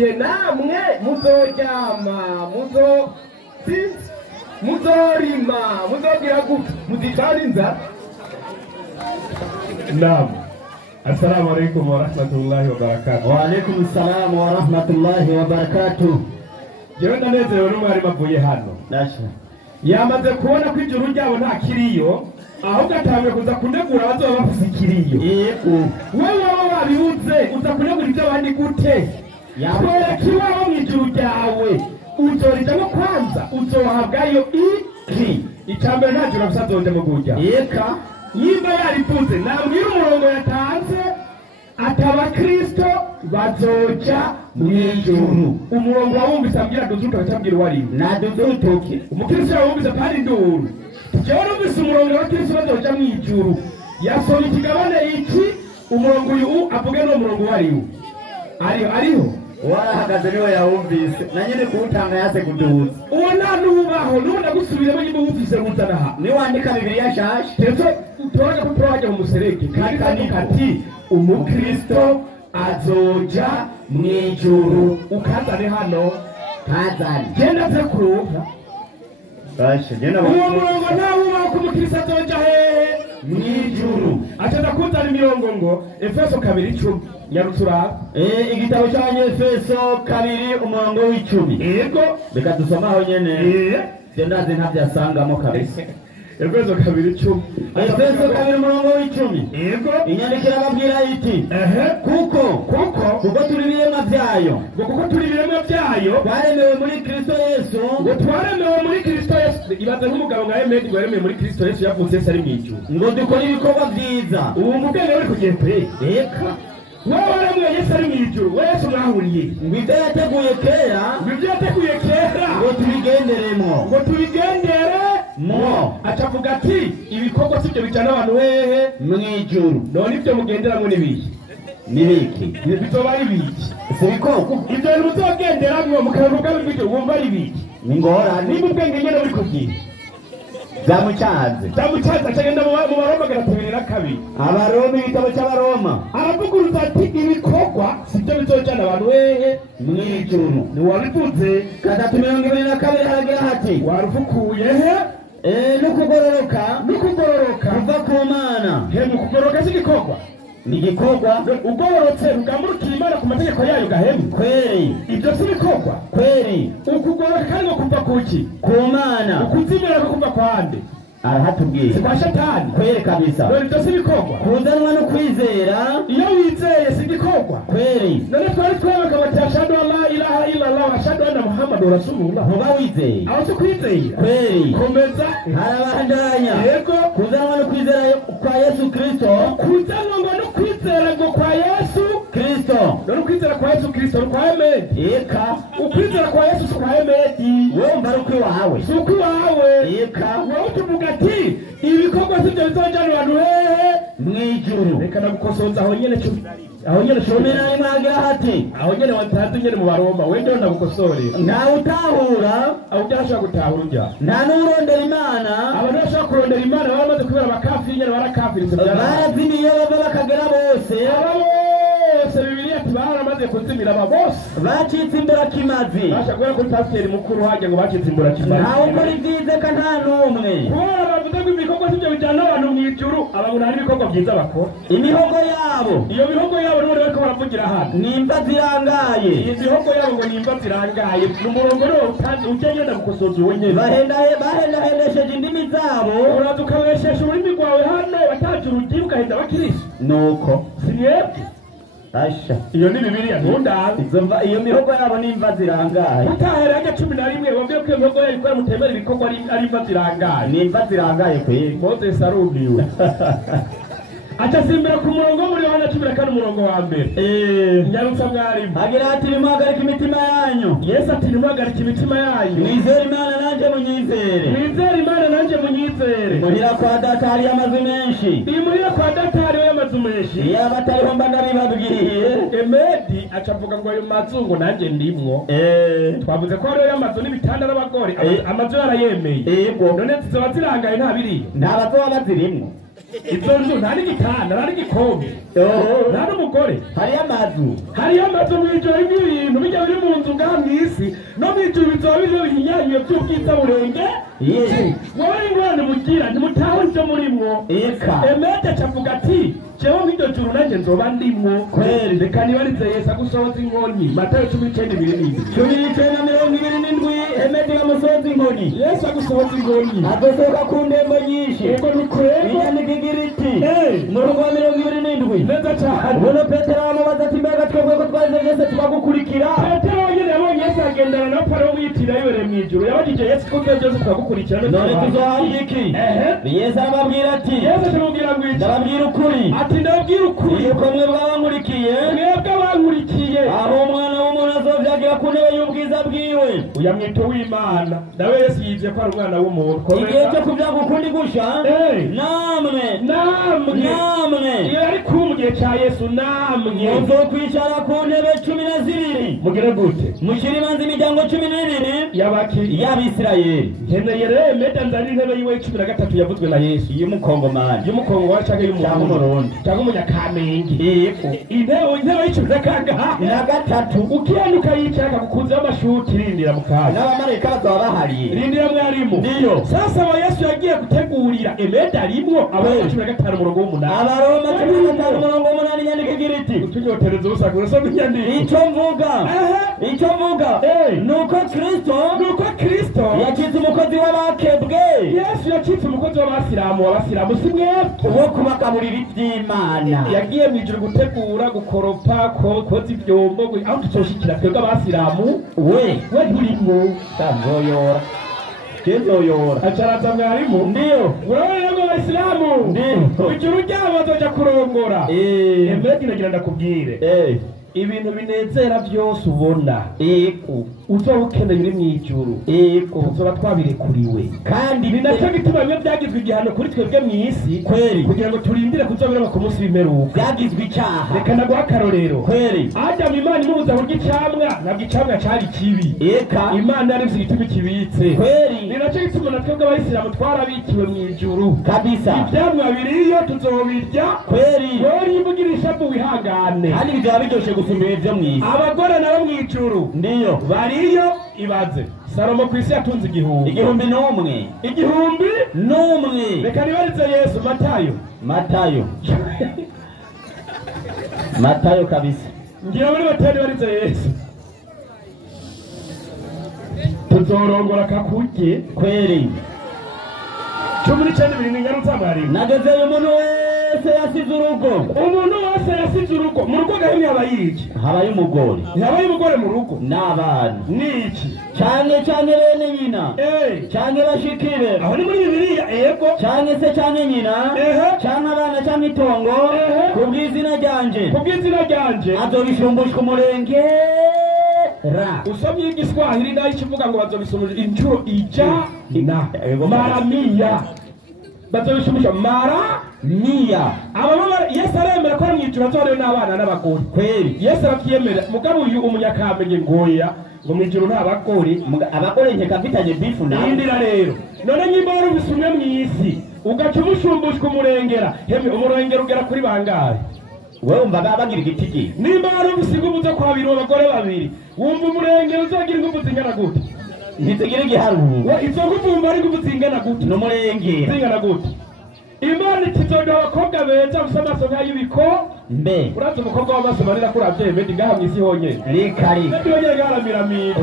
yateguriye namwe muzoryama muzorima muzogira gute muzicana inzara. Naam. Assalamu alaikum wa rahmatullahi wa barakatuh. Wa alaikum assalam wa rahmatullahi wa barakatuh. Jewe ndanezerewe n'umwari bavuye hano. Nasha. Yamaze kubona ko ijuru ryabo nta kiriyo, ahubwo atangiye kuza kunegura abazoba bafise ikiriyo. Yego. Wewe waba wabibuze uza kunegura ibyo abandi gute? Kubera ko iwawe mu ijuru ryawe uzorijamo kwanza uzohabwayo iki? Icambere nta juru afise azojamo gurya. Eka. Yimba yarivuze nabwira umurongo yatanze ataba Kristo bazoja mw'ijuru. Umurongo wawumvise abwira dutuka acabwira wari nadutuke. Umukristo yawumvise kandi nduru. Jewe numvise umurongo wa Kristo bazoja mw'ijuru. Yasoma ikigabane iki umurongo uyu avuge no umurongo wariwo. Ariho. Warahagaze niwe yawumvise. Na nyine kuwutanga yase kuduhuza. Uwo nta nubaho nubona gusubiramo nyimba wumvise mutanaha. Ni wandika Bibiliya shasha. Tezo tuwaje kutowaje mu musereki kandi kati umukristo azoja mw'ijuru. Ukazane hano kazane genda ze kuruha bashe genda uwo murongo ntawubaho ko umukristo azoja mw'ijuru. Acaza kuzana imirongo ngo Efeso 2:10 nyarutura igitabo cy'Abanyefeso 2 umurongo w'10. Yego reka dusomaho nyene ndazi ntabyasangamo kabisa. Efeso 2:10 Efeso 2 umurongo w'10. Yego Inyandiko irababwira iti kuko turi ibiremwa byayo twaremewe muri Kristo Yesu ngo twaremewe muri Kristo Yesu. Ibaze nk'umugabo nka Emedi ngo yaremewe muri Kristo Yesu yavutse Yesu ari mw'ijuru ngo dukora ibikorwa byiza. ubu mubwenge uri kugiye kure eka wowe waremewe Yesu ari mw'ijuru we Yesu mwahuriye ngo ibyo yateguye kera ngo tubigenderemo acavuga ati ibikorwa sibyo bijana abantu hehe mw'ijuru. none ibyo mugenderamo nibiki bizoba ari biki ibikorwa ibyo muzogenderamwo mukavuga bibyo wumva ari biki ni ngorane. niba ubwenge nyene uri kugira byamucanze acagenda mu Baroma 2:2 Abaroma igitabo cy'Abaroma aravuguruza ati ibikorwa sibyo bizojana abantu hehe mw'ijuru. ntiwabivuze 3:22 haragira hati warufukuye he n'ukugororoka kuva ku Mana. mu kugororoka si igikorwa ni igikorwa ugororotse rugamurukira Imana ku mategeko yayo gahemu kweri. ibyo si ibikorwa kweri ukugororoka kandi ngo kuva kuki ku Mana ukuzimira ko kuva kwande arahatubwiye si kwa Shatani kweri kabisa. none ibyo si ibikorwa kuzanwa no kwizera. iyo wizeye si igikorwa kweri. none twari twebeka bati ashhadu an la ilaha illallah wa ashhadu anna muhammadur rasulullah. ntuba wizeye aho si kwizeye kweri. komeza harabandanya yego kuzanwa no kwizera kwa Yesu Kristo. kuzanwa no kwizera ngo kwa Yesu Kristo. none ukwizera kwa Yesu Kristo kwa Emedi. eka ukwizera kwa Yesu si kwa Emedi wewe mbara uko iwawe si uko iwawe. eka wowe tuvuga ati ibikorwa sibyo bizojana abantu hehe mw'ijuru. reka nagukosoza aho nyene 11 hagira hati aho nyene watanze nyene mu Baroma wende ndagukosore ntawe utahura aho byashaka gutahura ujya nta n'urondera Imana. abantu bashaka kurondera Imana baramaze kubera abakafiri nyene barakafiritse barazimiye bava bakagera bose. Bibiliya ati baramaze kuzimira aba bose bacitse imburakimazi. bashaka kuri pasiteri mukuru hajya ngo bacitse imburakimazi. ntawe ukora ibyiza ka nta n'umwe. kubera bavuze ko ibikorwa sibyo bijyana abantu mw'ijuru abantu hari ibikorwa byiza bakora. imihogo yabo iyo mihogo yabo nibo bariko baravugira hano nimba zirangaye. iyi mihogo yabo ngo nimba zirangaye n'umurongo rero ugende ndagukosoza uwo nyene. bahendahendesheje indimi zabo. uraza ukabeshesha ururimi rwawe hano bataje urugiye ugahenda abakirisi nuko sinebwe asha iyo ni Bibiliya ntundaze. iyo mihogo yabo nimba zirangaye. utaherage 11 wabwiye ko iyo mihogo yabo ikora mutemera ibikorwa ari imva zirangaye. nimba zirangaye kweri. Bose sarubiwe atasimbira ku murongo muri Yohana 14 umurongo wa mbere. Nyarutsa mwarimu agira ati nimuhagarike imitima yanyu. Yesu ati nimuhagarike imitima yanyu. mwizere Imana nanjye munyizere. muhira kwa data hari amazu menshi. imuhira kwa data hari amazu menshi. yaba atariho mba ndabibabwiye. Emedi acavuga ngo ayo mazu ngo nanjye ndimwo. twavuze ko hariyo amazu n'ibitanda n'abagore amazu yarayemeye. yego none zizoba zirangaye nta biriyo nta bazoba bazirimwo. izo nzu nta n'igitanda nta n'igikombe nta n'umugore hariyo amazu mw'ijoro y'ibintu bijya biri mu nzu ngaha mw'isi no mw'ijoro bizoba biriho bihinyanyuye by'ubwiza burenge wowe ingorane mugira ntimutaho ivyo murimwo emete acavuga ati jewe mw'iryo juru nanjye nzoba ndimwo reka nibarize Yesu agusohoza inkoni Matayo 19:27 emete bamusohoza inkoni Yesu agusohoza inkoni agusohoka ku ndembo nyinshi yego nukwego Inyandiko igira iti mu rugo 27 neza cane ubuno Petero aramubaza ati mbega twebwe ko twaje Yesu tukagukurikira Petero nyine yabonye Yesu agendana na Paulo witira yibere mw'ijuru yabajije Yesu ko twebwe byose twagukurikira none tuzohanga iki Yesu arababwira ati Yesu aramubwira ngo iki ndababwira ukuri ati ndababwira ukuri yuko mwebwe abankurikiye aho umwana w'umuntu azovyagira ku ntebe y'ubwiza bwiwe uyamwita w'Imana nawe Yesu yivye ko ari umwana w'umuntu igihe cyo kuvyaga ukundi gusha namwe iyo ari ku mu gihe ca Yesu namwe muzokwicara ku ntebe 12 mugire gute mushira imanza imiryango 12 y'Abisirayeli nkeneye rero meda nzari intebe yiwe 13 yavuzwe na Yesu y'umukongomani y'umukongomani canke y'umurundi cyangwa umunyakamenge intebe na gatatu ukiyanuka yicara gukunza amashuti rindira mukanya n'abamarayika bazaba bahari rindira mwarimu ndiyo sasa wa Yesu yagiye gutegurira emeda rimwo Abaroma 15 umurongo w'umunani Abaroma 15 umurongo w'umunani Inyandiko igira iti utunyotereza ubusagura so Inyandiko icyo mvuga nuko Kristo yacitse umukozi w'abakebwe Yesu yacitse umukozi w'abasilamu si mwebwe wo kubagaburira iby'Imana yagiye mw'ijuru gutegura gukoropa koza ivyombo aho tuzoshikira twebwe abasilamu we nturimwo nzoyora acaraza mwarimu ndiyo urabona ngo abasilamu ijuru ryabo bazoja kurongora emedi nagira ndakubwire ibintu binezera byose ubona uzoba ukeneye uri mw'ijuru tuzoba twabirekuriwe kandi ni nacyo gituma bimwe byagizwe igihano kuri twebwe mw'isi kugira ngo turindire kuzobera ku munsi w'imperuka byagizwe icyaha reka ndaguha akarorero Adamu Imana imubuza kurya icamwa ntabwo icamwa cari kibi Imana yarivye igituma kibitse ni nacyo gituma na twebwe abayisilamu twarabikiwe mw'ijuru kabisa ivyamwa biriyo tuzobirya yori ivugira ishavu wihangane kandi bizaba biryoshe gusumbira ivyo mw'isi abagore nabo mw'ijuru ndiyo bariyo ibaze Salomo kw'isi yatunze igihumbi n'umwe reka nibarize Yesu Matayo kabisa ngira muri Matayo nibarize Yesu tuzorongora kakurye kweri 19 n'ingarutsa mwarimu nagezeyo umuntu wese yasize urugo mu rugo gahini habaye umugore mu rugo n'abana niki canke bene nyina canke bashikire aho ni muri Bibiliya canke se canke nyina canke abana canke itongo kubw'izina ryanje azobishumbushwa umurenge usomye igiswahili nayo ikivuga ngo bazobisumuje inshuro maramiya bazobishumusha maramiya Yesu aremera ko ari mw'ijuru azorewe n'abana n'abagore kweri Yesu aravyemera mugabo uyu umunyakamenye ngoya ngo mw'ijuru nta abagore nkeka mfitanye bifu nawe indira rero none nyimba wari ubisumye mw'isi ugaca umusumbushwa umurengera umurengera ugera kuri bangahe wewe umva bagira igitigi nimba wari ubisiga ubuze kwa babiri abagore babiri wumva umurengera uzogira ingufu zingana gute ntizigira igiharuro izo ngufu wumva ari ingufu zingana gute n'umurengera zingana gute Imana ikizoga abakobwa beza bafise amaso nk'ay'ibiko urazi umukobwa w'amaso manini akuravye emedi ngaha mw'isi honyene reka honyene ngaharamiramira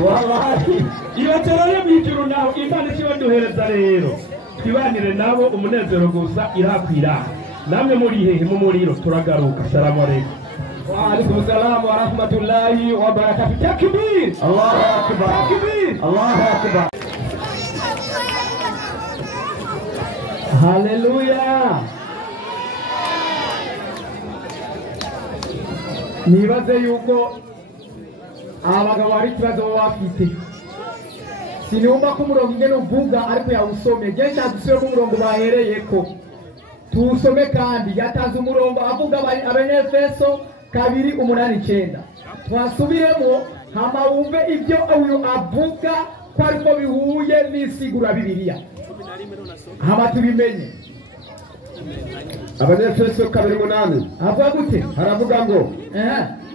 ibaze rero mw'ijuru naho Imana ikibaduhereza rero twibanire nabo umunezero gusa irakwira namwe muri hehe mu muriro turagaruka salamu alaykum wa alaykum salam wa rahmatullahi wa barakatuh takbir Allahu akbar haleluya nibaze yuko abagabo hari ikibazo baba bafite sinumva ko umurongo ingene uvuga ariko yawusomye genda dusubire mu murongo bahereyeko tuwusome kandi yatanze umurongo avuga Abanyefeso 2:8 twasubiremo hama wumve ibyo uyu avuga ko ariko bihuye n'isigura Bibiliya hama tubimenye Abanyefeso 2:8 avuga gute? haravuga ngo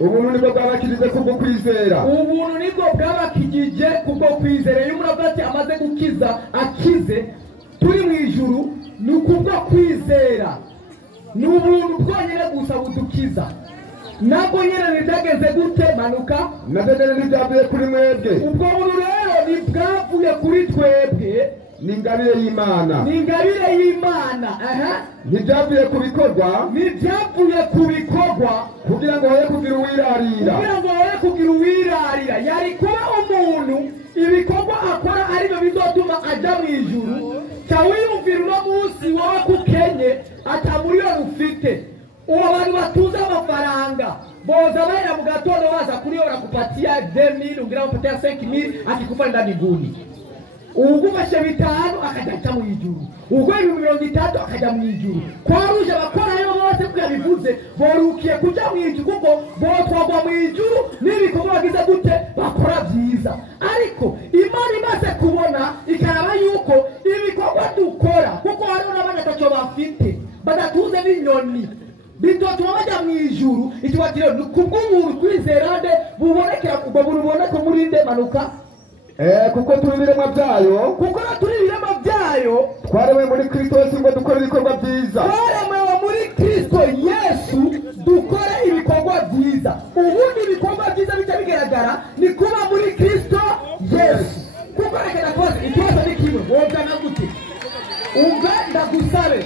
ubuntu nibwo bwabakijije kubwo kwizera. Ubuntu nibwo bwabakijije kubwo kwizera. Iyo umuntu ati amaze gukiza akize turi mu ijuru ni kubwo kwizera. Ni ubuntu bwonyine gusa budukiza. Nabwo nyine ntibyageze gute manuka nabyo ntibyavuye kuri mwebwe. Ubwo buntu rero ntibwavuye kuri twebwe, ni ingabire y'Imana. ni ingabire y'Imana. Ntibyavuye ku bikorwa, ntibyavuye ku bikorwa kugira ngo hoye kugira uwirarira. kugira ngo hoye kugira uwirarira. Yari kuba umuntu ibikorwa akora aribyo bizotuma ajya mu ijuru. Wiyumvira uno munsi wowe kukenye atamuriro ufite. Uwo bantu batuza amafaranga boza baina mu gatondo baza kuriora kupatia 2000 ungira kupatia 5000 akikufa ndani mbinguni. Ugufashe bitanu akajacha mu ijuru. Ugwe 30 akaja mu ijuru. Kwa ruje bakora yo bose kuyabivuze borukiye kuja mu ijuru kuko botwagwa mu ijuru n'ibikorwa bagize gute bakora byiza. Ariko Imana imaze kubona ikaraba yuko ibikorwa dukora kuko hari n'abana tacho bafite badatuze n'inyoni bitotuma bajya mu ijuru. Itubatire kubw'umuntu kwizerande bubonekera kubwo buruboneka muri nde manuka kuko turi ibiremwa byayo, kuko turi ibiremwa byayo, twaremewe muri Kristo Yesu ngo dukore ibikorwa byiza. Twaremewe muri Kristo Yesu dukora ibikorwa byiza. Ubundi ibikorwa byiza bica bigaragara ni kuba muri Kristo Yesu. Kuko rekera kose ikibazo ni kimwe wogana gute umva ndagusabe.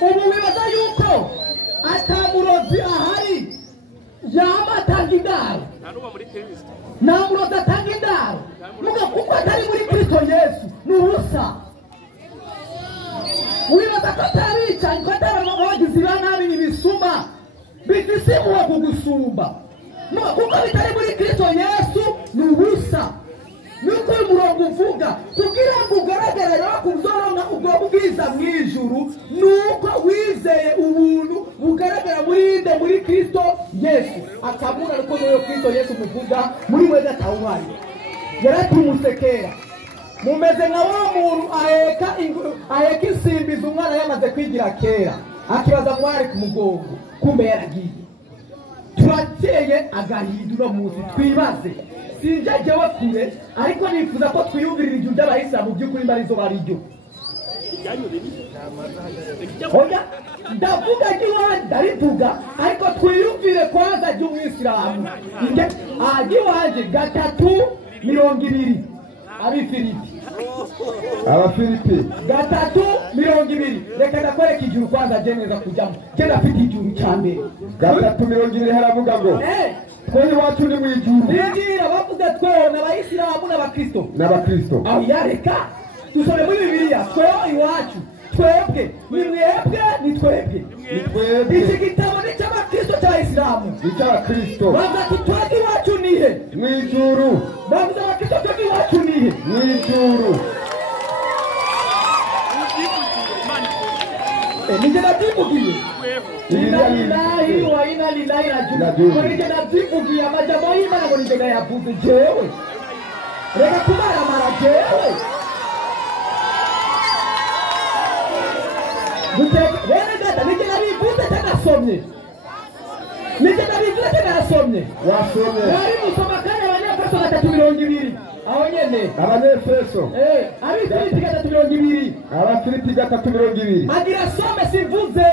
Ubu wibaza yuko atamurozi ahari yama atanga indaro? Nta murozi atanga indaro muga kuko atari muri Kristo Yesu ni ubusa. Wibaza ko atabica ko atarabagizi ba nabi ibisuma bifise muwa kugusumba muga kuko bitari muri Kristo Yesu ni ubusa. Nuko umurongo uvuga kugira ngo ugaragare no kuzoronka ubwo bwiza mu ijuru nuko wizeye ubuntu bugaragara muri Kristo Yesu. Akamuna nuko no Kristo Yesu muvuga muri weza tawari yaratumusekera mumeze nka wa muntu aheka isimbiza umwana yamaze kwigira kera akibaza mwari ku mugongo kumbe yaragiye. Turateye agahinda uno munsi twibaze sinjyewe kure ariko nifuza ko twiyumvirira ibyo by'abayisilamu by'ukuri mbarizo bariryo. Oya ndavuga giwanje ndarivuga ariko twiyumvire kwanza by'umwisilamu. Giwanje 3:20 Abafilipi 3:20. Reka ndakwereka ijuru kwanza neza kujyamo. Je ndafite ijuru cyane 3:20 haravuga ngo twe iwacu ni mu ijuru. Nigira bavuze twe n'abayisilamu n'abakristo. Aho yareka tusome muri Bibiliya twe iwacu twebwe ni mwebwe ni twebwe. Iki gitabo ni cy'abakristo cy'abayisilamu. Ni cy'abakristo. Bavuga twe iwacu nihe? Mu ijuru. Bavuga abakristo twe iwacu nihe? Mu ijuru. Nije nabivugiye. Inna lillahi wa inna ilaihi raji'un. Nije nabivugiye amajambo y'Imana ngo nije yavuze jewe. Reka kumara jewe. Bene data nije nabivuze tanasomye. Nije nabivuze tanasomye. Wasomye. Wari musoma kanya abanyafeso 3:20. Aho nyene Abanyefeso Abafilipi 3:20. Abafilipi 3:20 agira some simvuze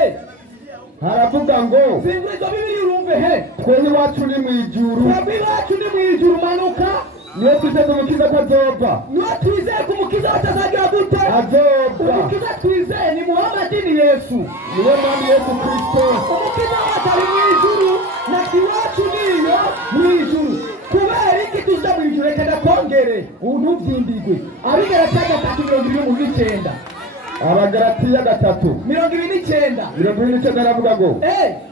haravuga ngo simvuze Bibiliya urumve he twe iwacu ni mu ijuru. Twe iwacu ni mu ijuru manuka. Niyo twizeye umukiza ko azova. Niyo twizeye ko umukiza atazagira gute azova. Umukiza twizeye ni Muhammad ni Yesu. Niyo mwami Yesu Kristo. Umukiza atari mu ijuru na iwacu niyo mu ijuru. Kubera iki tuza mu ijuru reka ndakongere unuvyimbigwe. Abigarataga 3:29. Abagalatiya 3:29 aravuga ngo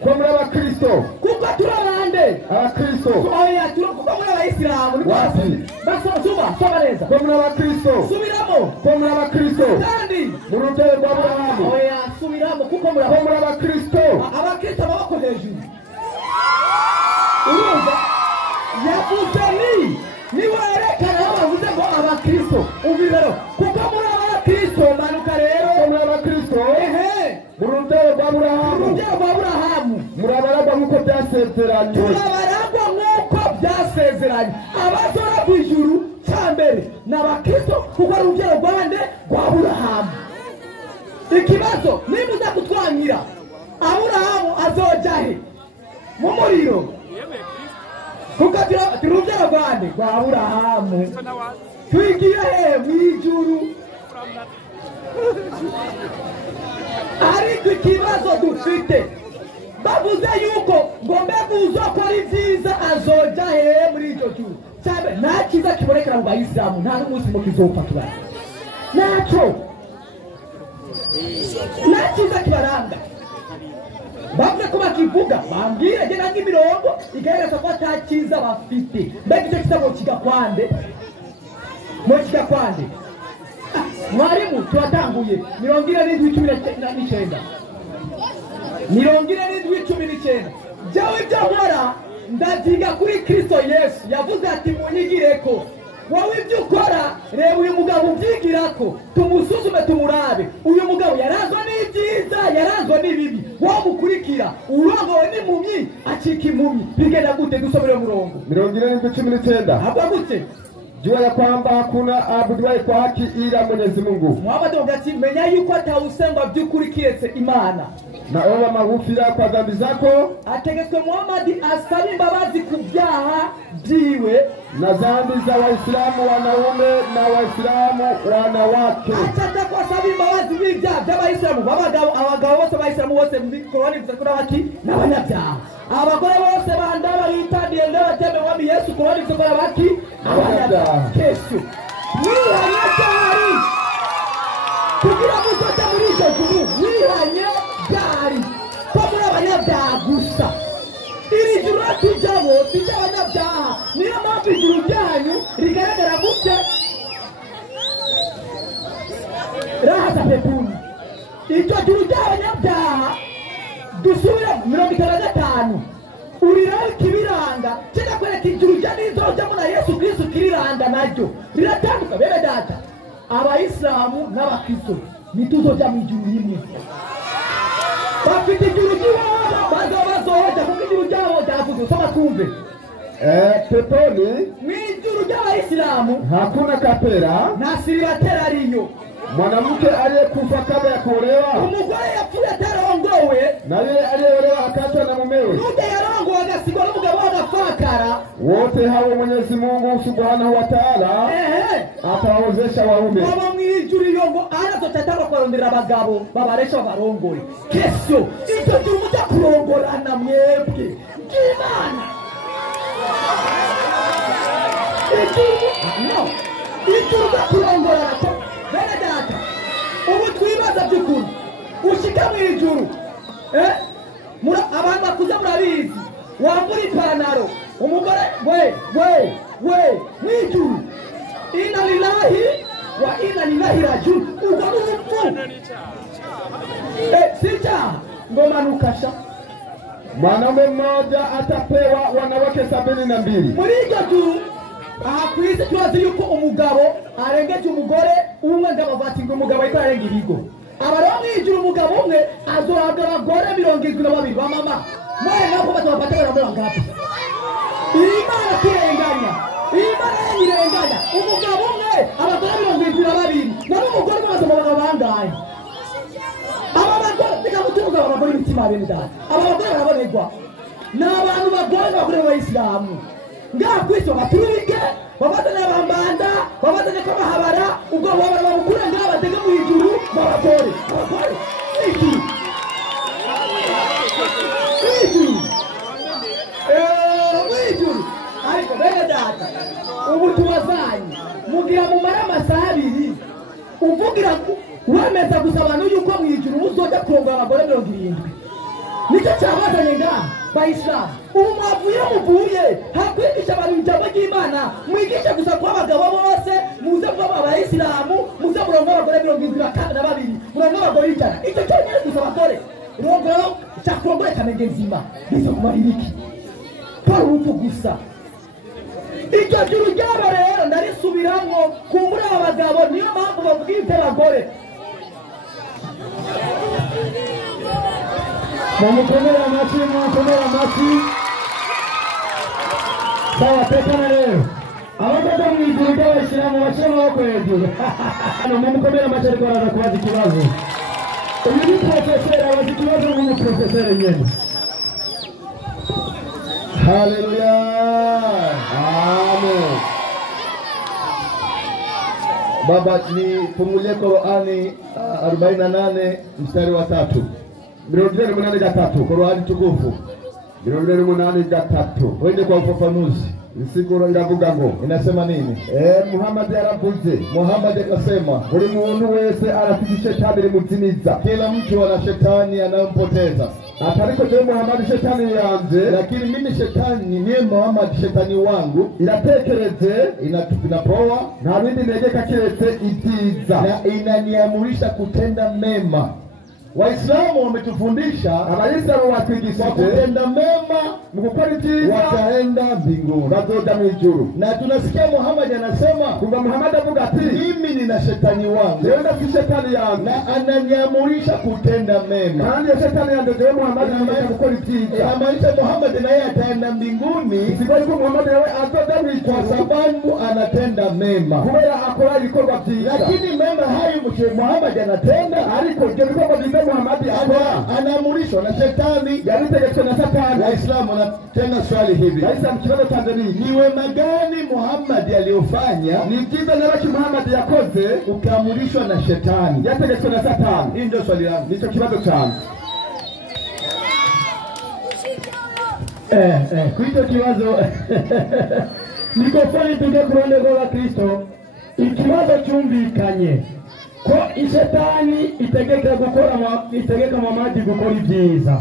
ko muri abakristo kuko turabande abakristo oya kuko muri abayisilamu ni wasi soma neza ko muri abakristo subiramo ko muri abakristo kandi mu rutare rwa Abrahamu oya subiramo kuko muri abakristo amaboko hejuru urumva yavuze ni werekana bavuze ngo abakristo umvira kuko muri abakristo manuka rero muri abakristo mu byasezeranye. Turabaragwa nk'uko byasezeranye. Abazora ku ijuru cya mbere ni abakristo kuko ari urubyaro rw'abandi rwa Aburahamu. Ikibazo niba uza kutwangira Aburahamu azoja he? Mu muriro. Kuko turi urubyaro rw'abandi rwa Aburahamu. Twigiye he? Mu ijuru. Ariko ikibazo dufite bavuze yuko ngo mbega uzokora ibyiza azoja he muri iryo juru. Cyane nta cyiza kibonekera mu bayisilamu, nta n'umunsi mu kizopfa tubara. Ntacyo. Nta cyiza kibaranga. Bavuze ko bakivuga bambwira njye nange imirongo igaragaza ko ata cyiza bafite. Mbega icyo kiza ngo kigakwande? Mu kigakwande. Mwarimu turatanguye 47:19. 47:19. Jawe byahora ndagiga kuri Kristo Yesu yavuze ati munyigireko. Wowe ibyo ukora reba uyu mugabo ubyigirako, tumusuzume tumurabe. Uyu mugabo yarazwa n'ibyiza yarazwa n'ibibi. Wowe mukurikira urongowe n'impumyi acika impumyi. Bigenda gute? Dusomere murongo 47:19. Hapa gute? Jua ya kwamba hakuna abuduwaye kwa haki ila Mwenyezi Mungu. Muhammad ugati menya yuko atawusengwa by'ukuri kiretse Imana. Na omba maghfira kwa dhambi zako. Ategetswe Muhammad asaba imbabazi ku byaha byiwe na dhambi za Waislamu wanaume na Waislamu wanawake. Acha kwa asaba imbabazi b'ibyaha by'Abayisilamu abagabo bose Abayisilamu bose muri Korani bivuze ko n'abaki n'abanyabyaha. Abagore bose bandaba yitandiye n'abateme wa Yesu Korani bivuze ko n'abaki abanyabyaha. Yesu mwihanye cyari kugira ngo uzote muri iryo juru. Mwihanye byari ko muri abanyabyaha gusa. Iri juru tujyamo tujya abanyabyaha. Niyo mpamvu ijuru ryanyu rigaragara gutya rahaza pepuni. Iryo juru ry'abanyabyaha dusubira 55. Uriraho ikibiranga cyangwa kwereka ijuru rya n'izojyamo na Yesu Kristo kiriranga naryo riratanduka. Bene data, Abayisilamu n'Abakristo nituzojya mu ijuru rimwe. Bafite ijuru ry'iwabo bazoja kuko ijuru ryabo ryavuze. Soma twumve. Peponi Mw'ijuru ry'Abayisilamu hakuna kapera nta siribatera ariyo. Mwanamke aliyekufa kabla ya kuolewa, Umugore yapfuye atarongowe, na yule aliyeolewa akachwa na mumewe, n'ude yarongowe agasigwa n'umugabo w'agapfakara, wote hao Mwenyezi Mungu Subhanahu wa Ta'ala atawawezesha waume. Baba mw'ijuru iyo ngo arazotatanga kurondera abagabo babaresha babarongoye. Kesho icyo juru mujya kurongorana mwebwe Imana. Ijuru kurongorana ko bene data. Ubu twibaza by'ukuri ushika mu ijuru abantu bakuze murabizi wambura ipantaro umugore we mw'ijuru inna lillahi wa inna ilaihi rajiun. Ubwo n'urupfu sija ngoma nukasha. Mwanaume mmoja atapewa wanawake 72. Muri iryo juru kwisi turazi yuko umugabo arengeje umugore umwe ngabavati ngo umugabo ariko arenga ibigo. Abaro mw'ijuru umugabo umwe azohabwa abagore 72 ba mama. Mwe nako batwabatera muri ngapi? Imana kirenganya. Imana yirenganya. Umugabo umwe abagore 72 nabo umugore bazomubona bangaye. Aba bagore bikamutuza abagore imitima bene data. Aba bagore barabonerwa n'abantu bagore bagore b'Abayisilamu. Ngaha kwisi baturubike babatanya bambanda babatanya ko bahabara ubwo wabara babukura ngaha batege mu ijuru babagore iki ariko bene data ubu tubazanye mugira mu mara amasaha 2 uvugira wemeza gusa abantu yuko mu ijuru uzoja kurongora abagore 70. Nicyo cyabazanye ngaha Bayisilamu. Ubu mwavuye muvuye hakwigisha abantu ijambo ry'Imana, mwigisha gusa kwa abagabo bose muze kuba Abayisilamu muze murongo abagore 72 murongo abagore 100. Icyo cyonyine gusa abagore rongo cyakurongore kamenge nzima bizo kumaririki kwa urupfu gusa. Icyo juru ryabo rero ndarisubiramo kumbura abagabo niyo mpamvu bavuga iby'abagore. Mumukomera amashyi sawa tekana leo abakoze mu ijuru ry'abashyira mu bashyira amaboko hejuru hano mumukomere amashyi ariko araza kubaza ikibazo uyu ni porofeseri abaza ikibazo nk'umuporofeseri nyine haleluya amen. Baba nifungulie Qur'ani 48 mstari wa 3. 48 Qur'ani tukufu 48 wende kwa ufafanuzi. Isiguro iravuga ngo inasema nini? Muhammad yaravuze, Muhammad akasema buri muntu wese arafite shetani limutimiza, kila mtu ana shetani anampoteza. Atariko je Muhammad shetani yanze, lakini mimi shetani niye Muhammad shetani wangu iratekereze inapoa na mimi negeka kiretse ibyiza na inaniamurisha kutenda mema. Waislamu wametufundisha Waislamu watwigisha kutenda mema mkukora ibyiza wataenda mbinguni bazoja mwijuru. Na tunasikia Muhammad anasema kwamba Muhammad avuga ati mimi nina shetani wangu nenda si shetani yangu na ananiamurisha kutenda mema. Kandi shetani yangu ndio Muhammad anataka kukora ibyiza maisha Muhammad naye ataenda mbinguni sibali kwa Muhammad nawe azoja mwijuru kwa sababu anatenda mema kubera akora ibikorwa byiza. Lakini mema hayo Muhammad anatenda aliko ndio kwa Muhammad anaamrishwa na shetani yalitegetswe na Satani. Waislamu na tena swali hivi Waislamu kibazo Tanzania ni wema gani Muhammad aliyofanya ni kitu ambacho Muhammad yakoze ukaamrishwa na shetani yategetswe na Satani? Hii ndio swali langu, nicho kibazo changu. Kuito kibazo niko fani tuje kurone kwa Kristo ikibazo cyumvikanye ko ishetani itegeka Muhammad gukora ibyiza.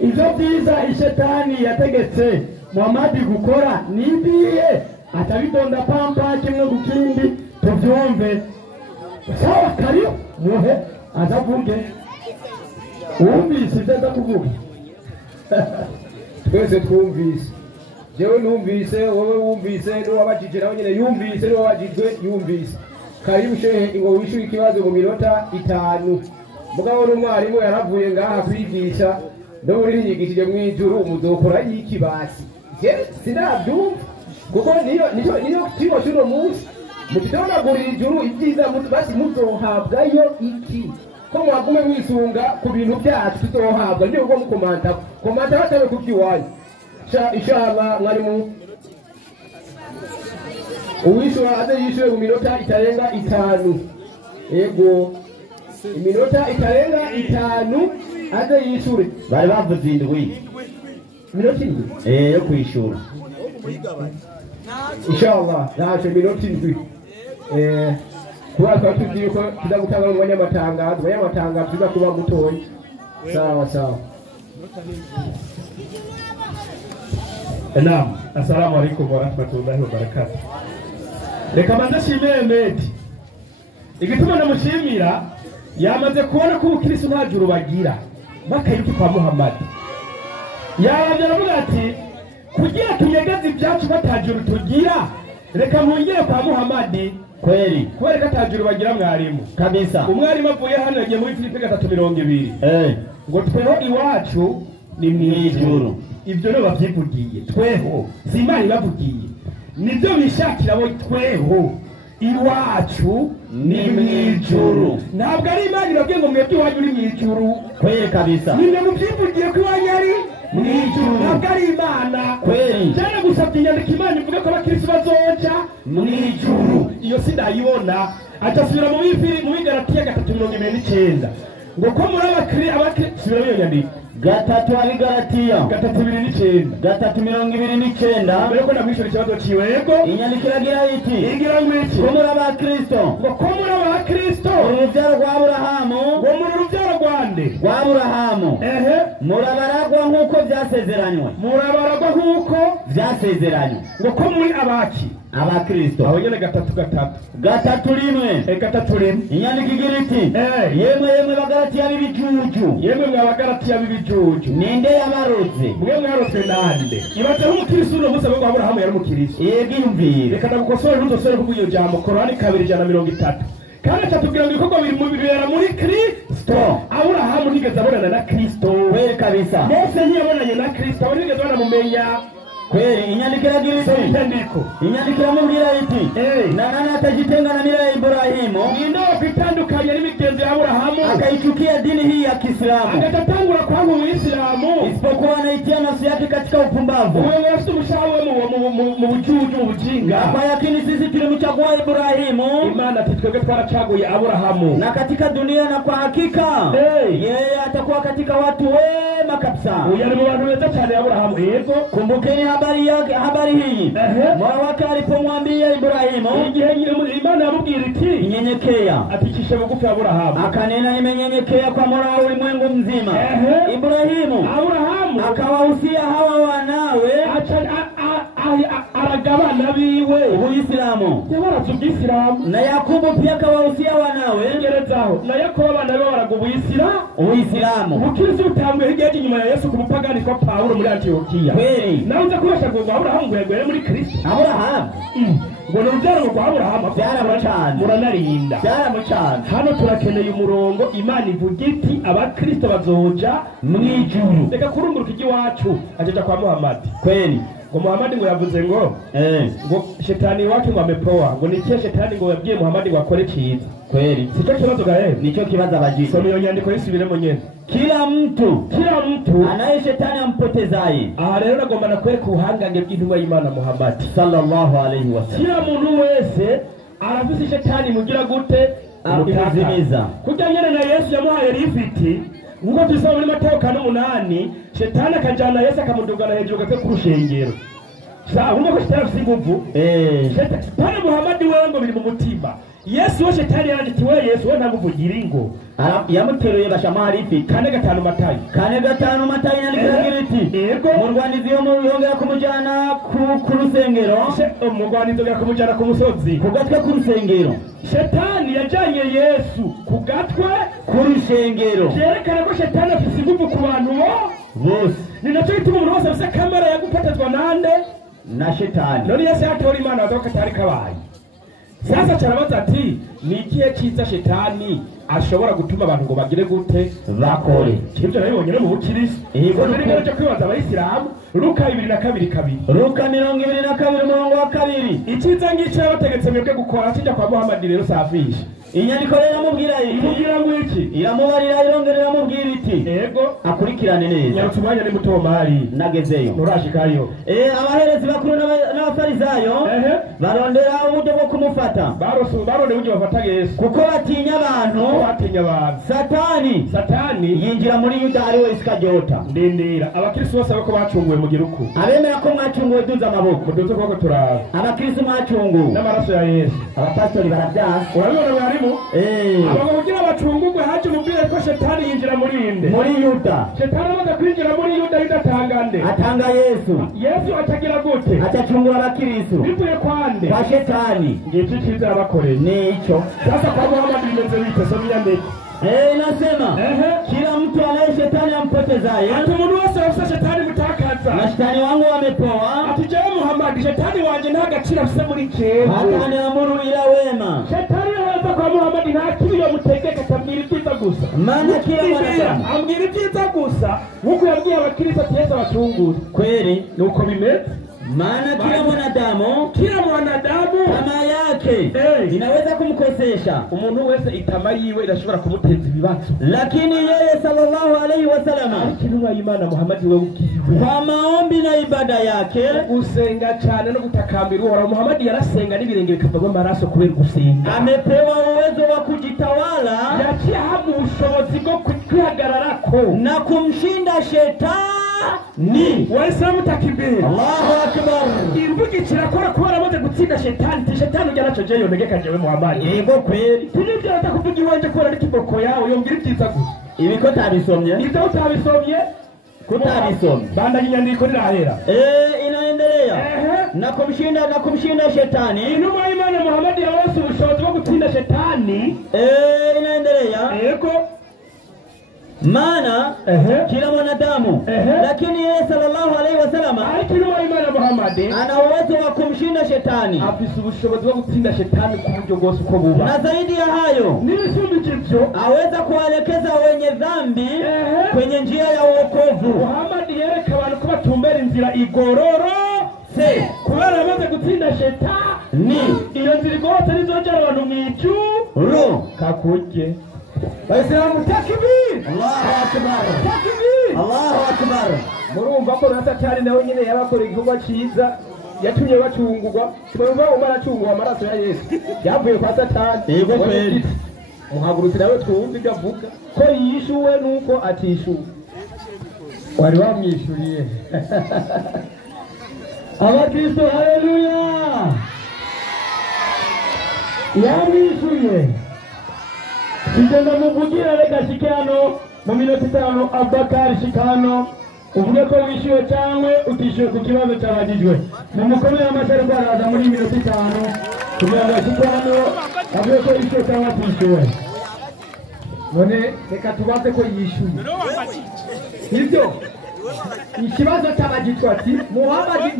Ivyo byiza ishetani yategetse Muhammad gukora nibiye atabitonda pampa kimwe gukindi tuvyumve. Sawa kariyo muhe azavuge umvise ndaza kuvuga twese twumvise. Jewe numvise, wowe wumvise, n'uwabajije nawe nyine yumvise, n'uwabajijwe yumvise. Karibu shehe ngo wishyure ikibazo mu minota 5. Mugabo n'umwarimu yaravuye ngaha kwigisha no muri yigishije mu ijuru muzokora y'ikibasi. Je sinabyumva kuko niyo kibo cy'uno munsi mukitona guri ijuru ibyiza basi muzohabwayo iki ko mwagume mwisunga ku bintu byacu tuzohabwa niyo ngo komanta batabe kukiwaye. Inshallah mwarimu uwishura aze yishure mu minota itarenga 5. Ego iminota itarenga 5 aze yishure bari bavuze indwi minota 7 yo kwishura inshallah naje minota 7 kuba tugiye ko kizagutanga mu banyamatangazo tuza kuba mutoyi. Sawa sawa. Naam, assalamu alaikum wa rahmatullahi wa barakatuh. Reka manze shimire Medi. Igituma namushimira yamaze kubona ko Kristo nta juru bagira bakayuki kwa Muhammad. Yabanje aravuga ati kugira tuyegeze ibyacu batajuru tugira reka mungire kwa Muhammad kweli kubera katajuru bagira mwarimu kabisa. Umwarimu avuye hano yagiye muri Filipi 3:20 ngo tweho iwacu ni mwijuru. Ibyo no bavyivugiye tweho Imana ibavugiye nibyo bishakira bo tweho iwacu ni mwijuru. Ntabwo ari Imana irabwiye ngo mwebwe iwanyu uri mwijuru kweli kabisa. Nimwe muvyivugiye ko iwanyu ari mwijuru. Ntabwo ari Imana kweli. Cyane gusabye inyandiko Imana ivuga ko abakristo bazoja mwijuru. Iyo sindayibona atasubira mu Galatiya 3:29 ngo ko muri abakristo iyo nyandiko 3:29 3:29 mbere ko namwishura ikibazo ciwe. Yego inyandiko iragira iti igira ngwiki ko muri abakristo ngo ko muri abakristo urubyaro rwa Aburahamu ngo muri urubyaro rwande rwa Aburahamu murabaragwa nk'uko byasezeranywe ngo ko muri abaki abakristo aho nyene 3:3 3:1 inyandiko igira iti yemwe bagalatiya b'ibijuju yemwe mwabagalatiya b'ibijuju ninde yabarotse mwe mwarotse nande ibaze nk'umukristo no musabe ngo Aburahamu yari umukristo. Yego yumvire reka ndagukosora n'utosore kuko iyo jambo Qur'ani 2:30 kandi cyatubwira ngo ibikorwa bibera muri Kristo. Aburahamu nigeze abonana na Kristo kweli kabisa. Bose ntiyabonanye na Kristo, abo nigeze banamumenya kweli inyandikira girisi Inyandiko inyandikira mubwira iti na nani atajitenga na mila ya Ibrahimu ninde kwitandukanya n'imigenzo ya Aburahamu akaichukia dini hii ya Kiislamu akatatangura kwangu Muislamu isipokuwa anaitia nafsi yake katika upumbavu wewe wasi mushawe mu bujuju mu bujinga kwa yakini sisi tulimchagua Ibrahimu Imana twebwe twarachaguye Aburahamu na katika dunia na kwa hakika yeye atakuwa katika watu wema kabisa uyali mu bantu beza cyane Aburahamu yego kumbukeni habari hii Mola wake alipomwambia Ibrahimu igihe Imana yamubwira iti nyenyekea atikishe bugufi Aburahamu akanena nimenyenyekea kwa Mola wa ulimwengu mzima Ibrahimu akawahusia hawa wanawe aragabana biwe Uislamu yabaraza ubwisilamu na Yakobo pia akawahusia wanawe ngerezaho na Yakobo abana be baraga Uislamu ubukristo utambwe higeje nyuma ya Yesu kumupagani kwa Paulo muri Antiokia kweli nawe uza kubasha ngo Aburahamu ngwegwe muri Kristo Aburahamu ngo n'urubyaro rwa Aburahamu byaramucana muranarinda byaramucana hano turakeneye umurongo Imana ivuga iti abakristo bazoja mwijuru reka kurunguruka igiwacu ajeja kwa Muhammad kweli ngo Muhammad ngo yavuze ngo shetani wake ngo amepoa ngo nikie shetani ngo yabwiye Muhammad ngo akore cyiza kweli sicho kibazo gahe nicho kibaza baji soma iyo nyandiko yisubiremo nyene kila mtu anaye shetani ampotezaye aha rero nagomba nakwereka ubuhangange bw'intumwa y'Imana Muhammad sallallahu alayhi wasallam kila muntu wese arafise shetani mugira gute amutazimiza kujya nyene na Yesu yamuhaye rifiti nuko tusaba muri Mateo 8 shetani akajana Yesu akamudugana hejuru gake ku rushengero sa uko shetani afise inguvu shetani Muhammad wewe ngo biri mu mutima Yesu wa shetani yanditi we Yesu we ntamuvugira ingo yamuteruye bashamari ifi 4:5 Matayo 4:5 Matayo yandikira iti yego murwanizi yo yongera kumujana ku rusengero umurwanizi yongera kumujana ku musozi kugatwe ku rusengero shetani yajanye Yesu kugatwe ku rusengero yerekana ko shetani afise inguvu ku bantu bose ni nacyo gituma umuntu wese afise kamera yagupatazwa nande na shetani none Yesu yatora Imana azoka atari kabaye sasa cyarabaza ati ni ikihe cyiza shetani ashobora gutuma abantu ngo bagire gute bakore kibyo nabibonye mu bukirisi yego rero cyo kwibaza abayisilamu Luka 22:2 Luka 22:2 icyiza ngicyo yabategetse mwebwe gukora kijya kwa Muhammad rero safisha inyandiko rero mubwira imugira ngo iki iramubarira irongerera mubwira iti yego akurikirane neza nyarutse umwanya ni muto mari nagezeyo nurashikayo abaherezi bakuru n'abafarisayo barondera uburyo bwo kumufata barondera uburyo bafata Yesu kuko batinya abantu satani yinjira muri Yuda ari we Isikariota ndindira abakristo bose bako bacunguwe mu giruku abemera ko mwacunguwe duza amaboko duze koko turaba abakristo mwacunguwe n'amaraso ya Yesu abapastori barabyaha urabibona barimo abagabo kugira bacungurwe haje mubwire ko shetani yinjira muri inde muri Yuda shetani amaze kwinjira muri Yuda idatangande atanga Yesu atagira gute atacungura abakristo bivuye kwande kwa shetani ngiye cyiza abakoreye nico sasa kwa Muhammad bimeze bite so Inyandiko inasema kila mtu anaye shetani ampotezaye ati umuntu wese afite shetani mutakaza na shetani wangu wamepoa ati jewe Muhammad shetani wanje nta gaciro afite muri kera hata aniamuru ila wema shetani yaza kwa Muhammad nta kibi yamutegeka tambira ibyiza gusa maana kila mwanadamu ambira ibyiza gusa nkuko yabwiye abakristo ati Yesu abacungura kweli nuko bimeze maana kila mwanadamu tamaa yake inaweza kumkosesha umuntu wese itama yiwe irashobora kumuteza ibibazo lakini yeye sallallahu alayhi wasallam ikintu Imana Muhammad wewe ukiwe kwa maombi na ibada yake gusenga cyane no gutakambira uhoraho Muhammad yarasenga n'ibirenge bikavamo amaraso kubera gusenga amepewa uwezo wa kujitawala yaciye ahabwa ubushobozi bwo kwihagararako na kumshinda shetani waislamu takibiri Allahu akbar imvuga ikirakora kubera amaze gutsinda shetani shetani ujya naco je yonegeka jewe Muhammad yego kweli tinibyo atakuvuga iwanje kubera n'ikiboko yawe yongera ibyiza gusa ibiko tabisomye nibyo utabisomye kutabisomye banda Inyandiko rirahera inaendelea na kumshinda shetani inuma Imana Muhammad yawese ubushobozi bwo gutsinda shetani inaendelea yego maana kila mwanadamu lakini yeye sallallahu alayhi wasallam akiruma Imana Muhammad ana uwezo wa kumshinda shetani afise ubushobozi bwo gutsinda shetani ku buryo bwose uko buba na zaidi ya hayo n'ibisumbikivyo aweza kuwaelekeza wenye dhambi kwenye njia ya wokovu Muhammad yereka abantu ko batumbera inzira igororo bose kubera bamaze gutsinda shetani iyo nzira igose nizogera abantu mu ijuru kakurye Bayisilamu takbir Allahu akbar takbir Allahu akbar murumva ko na Satani nawe nyine yabakora igikorwa cyiza yatumye bacungurwa twumva umara acungurwa amaraso ya Yesu yavuye kwa Satani yego kweli muhagurutse nawe twumva ibyo avuga ko yishuwe nuko atishuwe wari wamwishyuriye abakristo haleluya yamwishyuye igenda muvugira reka shikano mu minota 5 Abubakari shikano uvuge ko wishyuwe cyangwa utishyuwe ku kibazo cyabagijwe mumukomere amashyi ariko araza muri minota 5 kugira ngo shikano avuge ko yishyuwe cyangwa atishyuwe none reka tubaze ko yishyuye ibyo ikibazo cyabagitwa ati Muhammad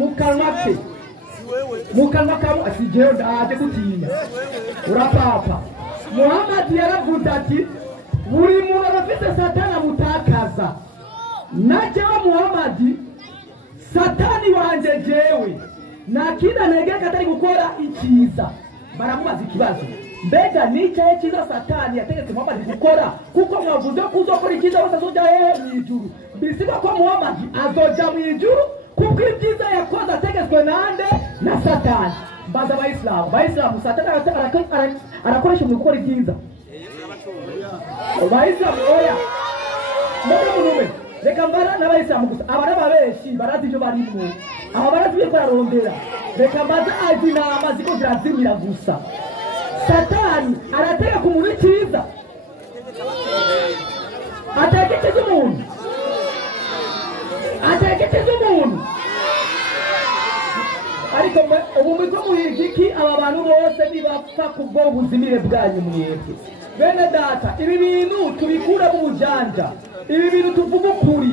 mu kanwa kawe asijeho ndaje gutinya urapapa Muhammad yaravuze ati buri muntu afite Satani amutakaza najewe Muhammad Satani wanje jewe nakina negeka atari gukora ikiza baramubaza ikibazo mbega nicaye kiza Satani yategetse Muhammad gukora kuko mwavuze ko uzokora ikiza wose azoja mu ijuru bisiba ko Muhammad azoja mu ijuru kuko ibyiza yakoze ategetswe nande na Satani baza Abayisilamu Satani arakoresha mu gukora ibyiza Abayisilamu oya munume reka mbara n'Abayisilamu gusa abaraba benshi barazi ibyo barimo aba barazi ibyo bararondera reka mbaza azi inama ziko zirazimira gusa Satani aratega ku muntu cyiza ategekeza umuntu ariko ubu mwiko muhigiki aba bantu bose nibapfa kubwo ubuzimire bwanyu mwebwe bene data ibi bintu tubikura mu bujanja ibi bintu tuvuga ukuri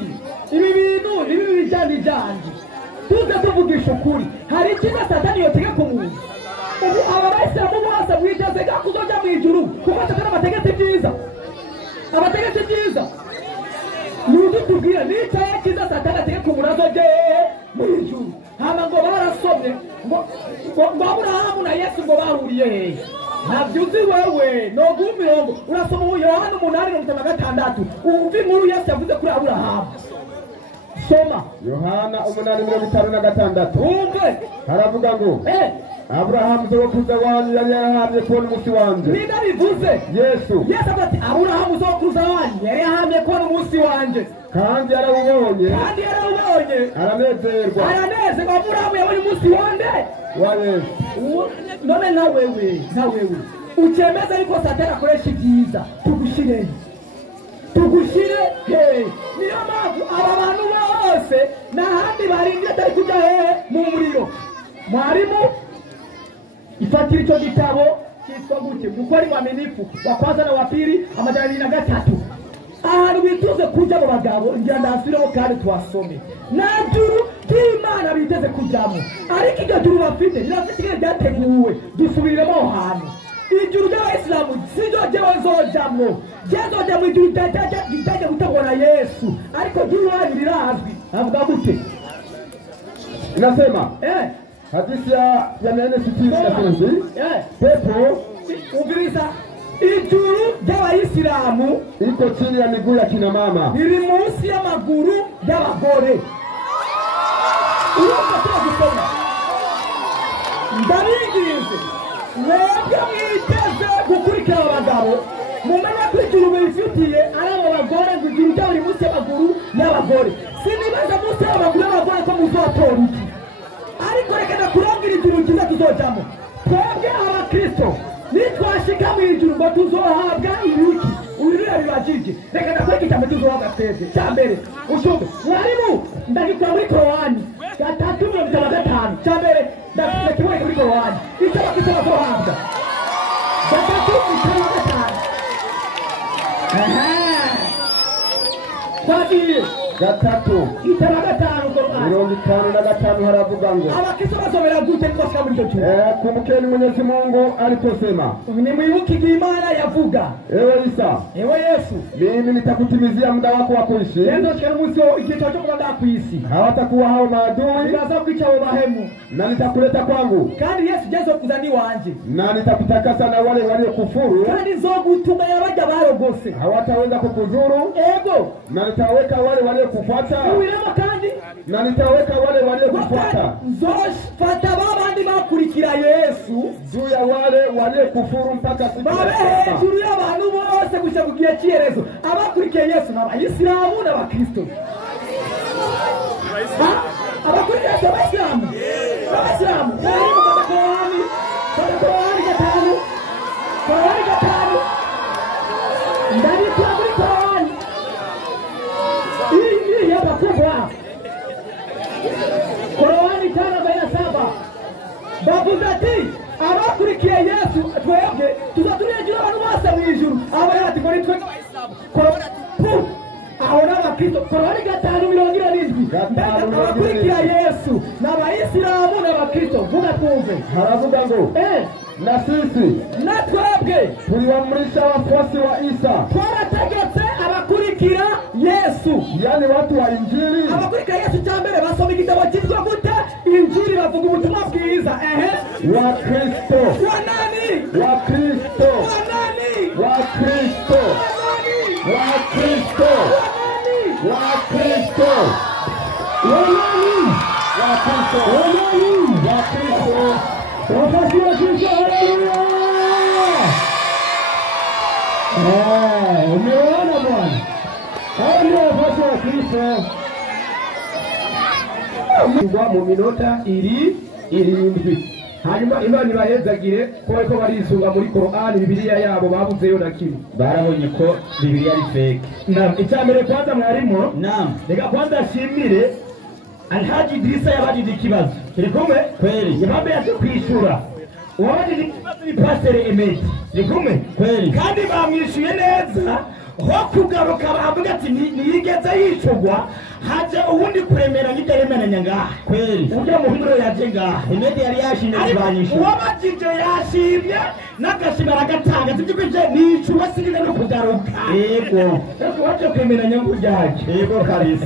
ibi bintu ibi bijandi tuze tuvugisha ukuri hari ikiza Satani yotega ku muntu ubu aba Bayisilamu bose mwiteze ga kuzoja mu ijuru kuko Satani abategetse byiza nudu tubwira nicaye kiza Satani ategeka umuntu azoje mu ijuru hama ngo barasomye ngo Aburahamu na Yesu ngo bahuriye hehe nabyuzi wewe no gumirongo urasoma Yohana 8:56 umva inkuru Yesu yavuze kuri Aburahamu soma Yohana 8:56 umve haravuga ngo Aburahamu sokuruza wanyu yari yarahamye kubona umunsi wanje nida bivuze Yesu ati Aburahamu sokuruza wanyu yari yarahamye kubona umunsi wanje kandi yarawubonye aranezerwa Aburahamu yabonye umunsi wande wa Yesu none na wewe ukemeza yuko Satani akoresha ibyiza tugushire niyo mpamvu aba bantu bose n'ahandi barindye atari kujya mu muriro mwarimu ifatira icyo gitabo cyitwa gutya gukora imaminifu wa kwanza na wa pili 203 ahantu bituze kujya mu bagabo ngira ndasubiremo kandi twasome najuru Imana biteze kujyamo ariko iryo juru bafite rirafite ryateguwe dusubiremo aho hantu ijuru ry'Abayisilamu siryo ry'abazojamwo ryazojya mu ijuru ryajya gutegwa na Yesu ariko juru wanyu rirazwi avuga gute inasema hadithi ya 460 pepo ubiriza ijuru ry'Abayisilamu iko chini ya miguu ya kina mama iri munsi y'amaguru y'abagore ndabinginze mwebwe mwiteze gukurikira abagabo mumenye ko ijuru bifitiye ari abo bagore ngo ijuru ryabo iri munsi y'amaguru y'abagore sinibaza munsi y'amaguru y'abagore ko muzotora iki ariko reka ndakurambira ijuru ryiza tuzojamo twebwe abakristo nitwashika mu ijuru ngo tuzohabwa ibiki urira bibajije reka ndakwereka ijambo tuzohabwa twebwe cya mbere ushumbe mwarimu ndagikora muri Korowani 3:55 cya mbere ndakibonye muri Korowani icyo bakisaba kuhabwa 3:55 twagiye gatatu itara gatanu Qur'an 55 haravuga ngo abakristo bazobera gute kwa muri cyo cyo kumbukeni Mwenyezi Mungu aliposema nimwibuke Imana yavuga ewe Isa ewe Yesu mimi nitakutimizia muda wako wa kuishi ndio kile mwisho ikicho cyo kwenda kuishi hawatakuwa hao maadui baza kwica abo bahemu na nitakuleta kwangu kandi Yesu jazo kuzani wanje na nitakutakasa na wale waliokufuru kandi zogutuma yabaja barogose hawataweza kukuzuru ego na nitaweka wale waliokufuata uwirema kandi na nitaweka wale waliokufuata fata babandi bakurikira Yesu juu ya wale waliokufuru mpaka siku ya juu ya abantu bose gushya kugiye cyerezo abakurikiye Yesu n'abayisilamu n'abakristo abakurikiye abasilamu abasilamu Korani gatanu ndani kwa Korani hii hapa kubwa Korani 5:7 Babuze ati abakurikiye Yesu twebwe tuzaturejura abantu bose mu ijuru abayati muri twe aho n'abakristo Korani 5:7 abakurikira Yesu n'abayisilamu n'abakristo vuga twumve haravuga ngo na sisi na twebwe tuliwaamrisha wafuasi wa Isa twarategetse abakurikira Yesu yani watu wa Injili abakurikira Yesu cyambere basoma igitabo cyitwa gute Injili bavuga ubutumwa bwiza wa Kristo wa nani wa Kristo wa nani wa Kristo wa Kristo wa Kristo wa nani wa Kristo wa nani wa Kristo Wakati wa Kristo, haleluya! Umeona bwana? Hao ndio wakati wa Kristo. Ngwa mu minota irindwi. Hanyuma Imana ibahezagire ko barisunga muri Qur'an Bibiliya yabo babuzeyo na kimwe. Barabonye ko Bibiliya ari fake. Naam, icyambere kwanza mwarimo. Naam. Reka kwanza shimire Alhaji Idrisa yabajije ikibazo. Kiri kumwe? Kweli. Yabambe yaje kwishura. Wabajije ikibazo ni Pastori Emeti. Kiri kumwe? Kweli. Kandi bamwishuye neza. Ho kugaruka bavuga ati niyigeze yicugwa haje ubundi kuremera n'ideremeranya ngaha. Kweli. Ujya mu hinduro yaje ngaha. Emeti yari yashimye kubanyisha. Wabajije yashimye n'agashimara gatanga tujye nicugwa sinigeze no kugaruka. Yego. Ese waje kwemeranya ngujyaje. Yego kabisa.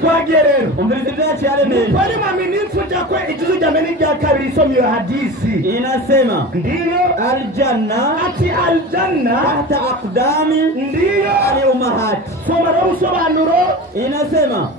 Twagerero umviriza ibyacu yaremeye bari maminifu jakwe ijuzu jameni rya kabiri somiyo hadisi inasema ndiyo aljanna ati aljanna tahta aqdami ndiyo ali umahati soma na usobanuro inasema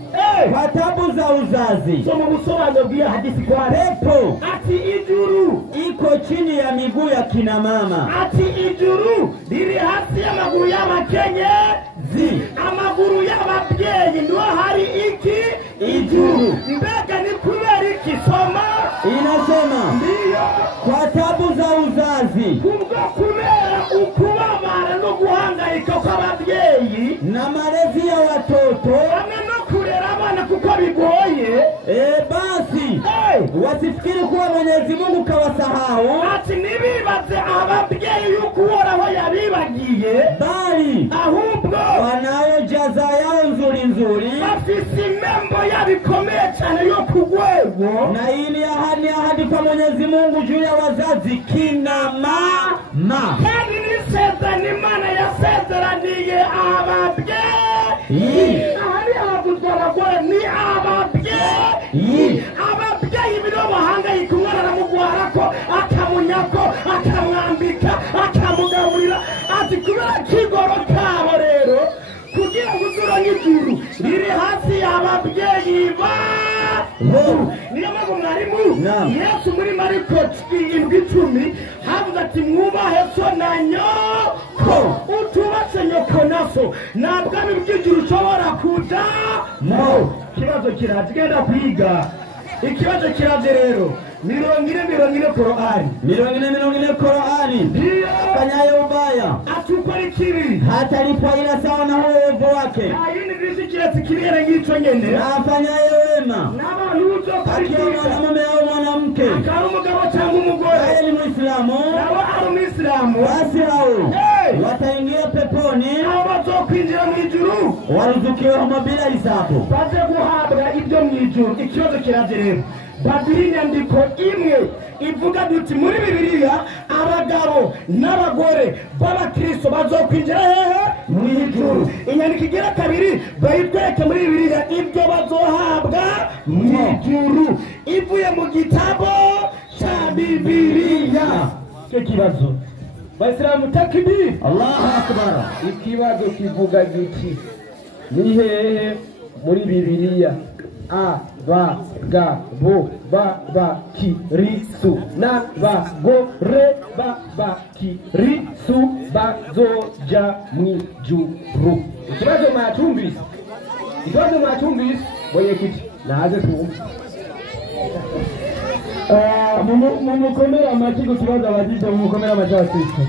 fatabu za uzazi soma usobanuro bia hadisi kwa pepo ati ijuru iko chini ya miguu ya kina mama ati ijuru liri hasi ya maguru y'abakenyezi amaguru y'ababyeyi ndo hari iki ijuru mbega ni kubera iki soma inasema ndiyo kwa tabu za uzazi kubwo kubera ukubabara no guhangayika kw'ababyeyi na malezi ya watoto hamwe no kurera abana kuko bigoye basi wasifikiri kuwa Mwenyezi Mungu kawasahau ati nibibaze ababyeyi yuko uhoraho yabibagiye bali ahubwo wanayo jaza yao nzuri bafise imembo yabikomeye cyane yo kugwego na ili ahadi kwa Mwenyezi Mungu juu ya wazazi kina mama kandi nisezerano Imana yasezeraniye ababyeyi ahari abaguzwa abagore ni ababyeyi ababyeyi bino bahangayika umwana aramugwarako akamunyako akamwambika akamugaburira ati kubera kigoro kabo rero kugira ngo uzura n'ijuru riri hasi y'ababyeyi babo niyo mpamvu mwarimu Yesu muri Mariko 7:10 havuga ati mwubahe so na nyoko utubatse nyoko naso ntabwo ari bw'ijuru ushobora kujamo ikibazo kiraje genda kwiga ikibazo kiraje rero 40 Qur'ani 40 Qur'ani fanyayo ubaya atukora ikibi hatalipwa ila sawa na uovu wake ayini visi kirasi kibere ng'ico nyene na afanyayo wema n'abantu uzokurikira mwanamume au mwanamke akari umugabo cyangwa umugore yeye ni Muislamu nawe ari Waislamu basi hao wataingia peponi nao bazokwinjira mu ijuru warizukiweho bila hisabu baze guhabwa ibyo mu ijuru. Ikibazo kiraje rero, baduha inyandiko imwe ivuga duti muri Bibiliya abagabo n'abagore b'abakristo bazokwinjira hehe mu ijuru. Inyandiko igira kabiri bayitwereke muri Bibiliya ibyo bazohabwa mu ijuru ivuye mu gitabo cha Bibiliya. Cyo kibazo Waislamu takbir, Allahu akbar. ikibazo kivuga giti ni hehe muri Bibiliya abagabo b'abakristo n'abagore b'abakristo bazoja mu ijuru. Ikibazo mwacyumvise? Ikibazo mwacyumvise? Boye kiti naze twumve. Mumukomera amaki ku kibazo abagize, mumukomera amaki abakristo.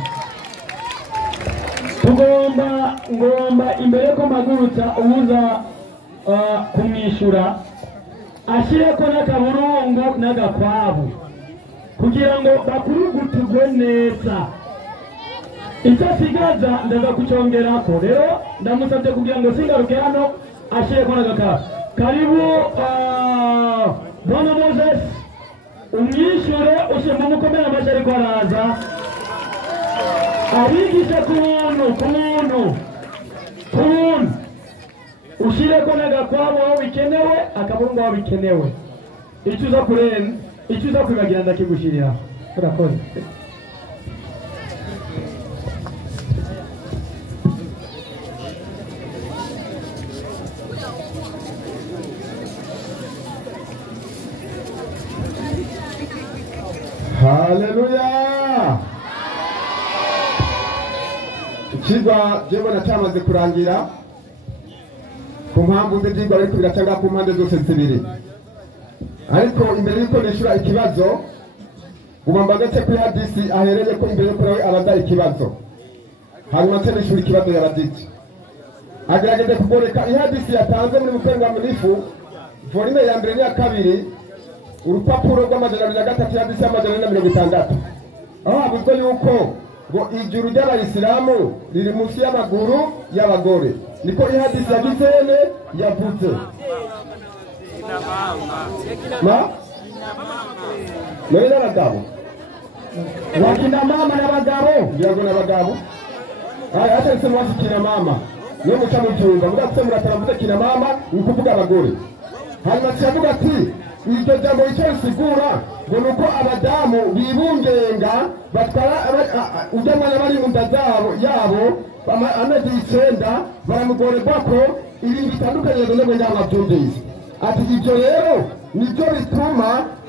Ngomba imbere ko mpagurutsa ubuza kumwishyura ashyireko n'akaburungu n'agakwabu kugira ngo bakurugutirwe neza. Icyo asigaza ndaza kucyongerako. Rero ndamusabye kugira ngo singaruke hano ashyireko n'agakwabu. Karibu Bwana Moses umwishyure ushyiramo umukomera amashyi ariko araza abigisha ku muntu ushyireko n'agakwabo aho bikenewe, akaburungu aho bikenewe. Icyo uza kwibagira ndakigushyirira. Urakoze. Haleluya. Ikigwa jembo natamaze kurangira ku mpamvu z'ibyigwa ariko biracanga ku mpande zose zibiri. Ariko imbere y'uko nishyura ikibazo ugomba gace kuri hadisi ahereye ko imbere y'uko nawe abaza ikibazo, hanyuma se nishyura ikibazo yabaditse agerageze kugoreka ihadisi yatanze muri mukengamunifu volume ya mbere n'iya kabiri urupapuro rw'amajana 203 hadisi y'amajana 460 aho havuzwe yuko ngo ijuru ry'abayisilamu riri munsi y'amaguru y'abagore. Niko ihadisi yagizene yavuze none n'abagabo wakina mama n'abagabo birago n'abagabo atari mwasi kina mama niyo muca mu cyumba mugatse murataravuze kina mama ni kuvuga abagore. Hanyuma cyavuga ati iryo jambo icyo risigura ngo nuko abadamu bibungenga batwara ujya mwana bari mu nda yabo amezi 9 baramugorerwa ko ibintu bitandukanye ngo njyana byumvise. Ati ibyo rero nibyo bituma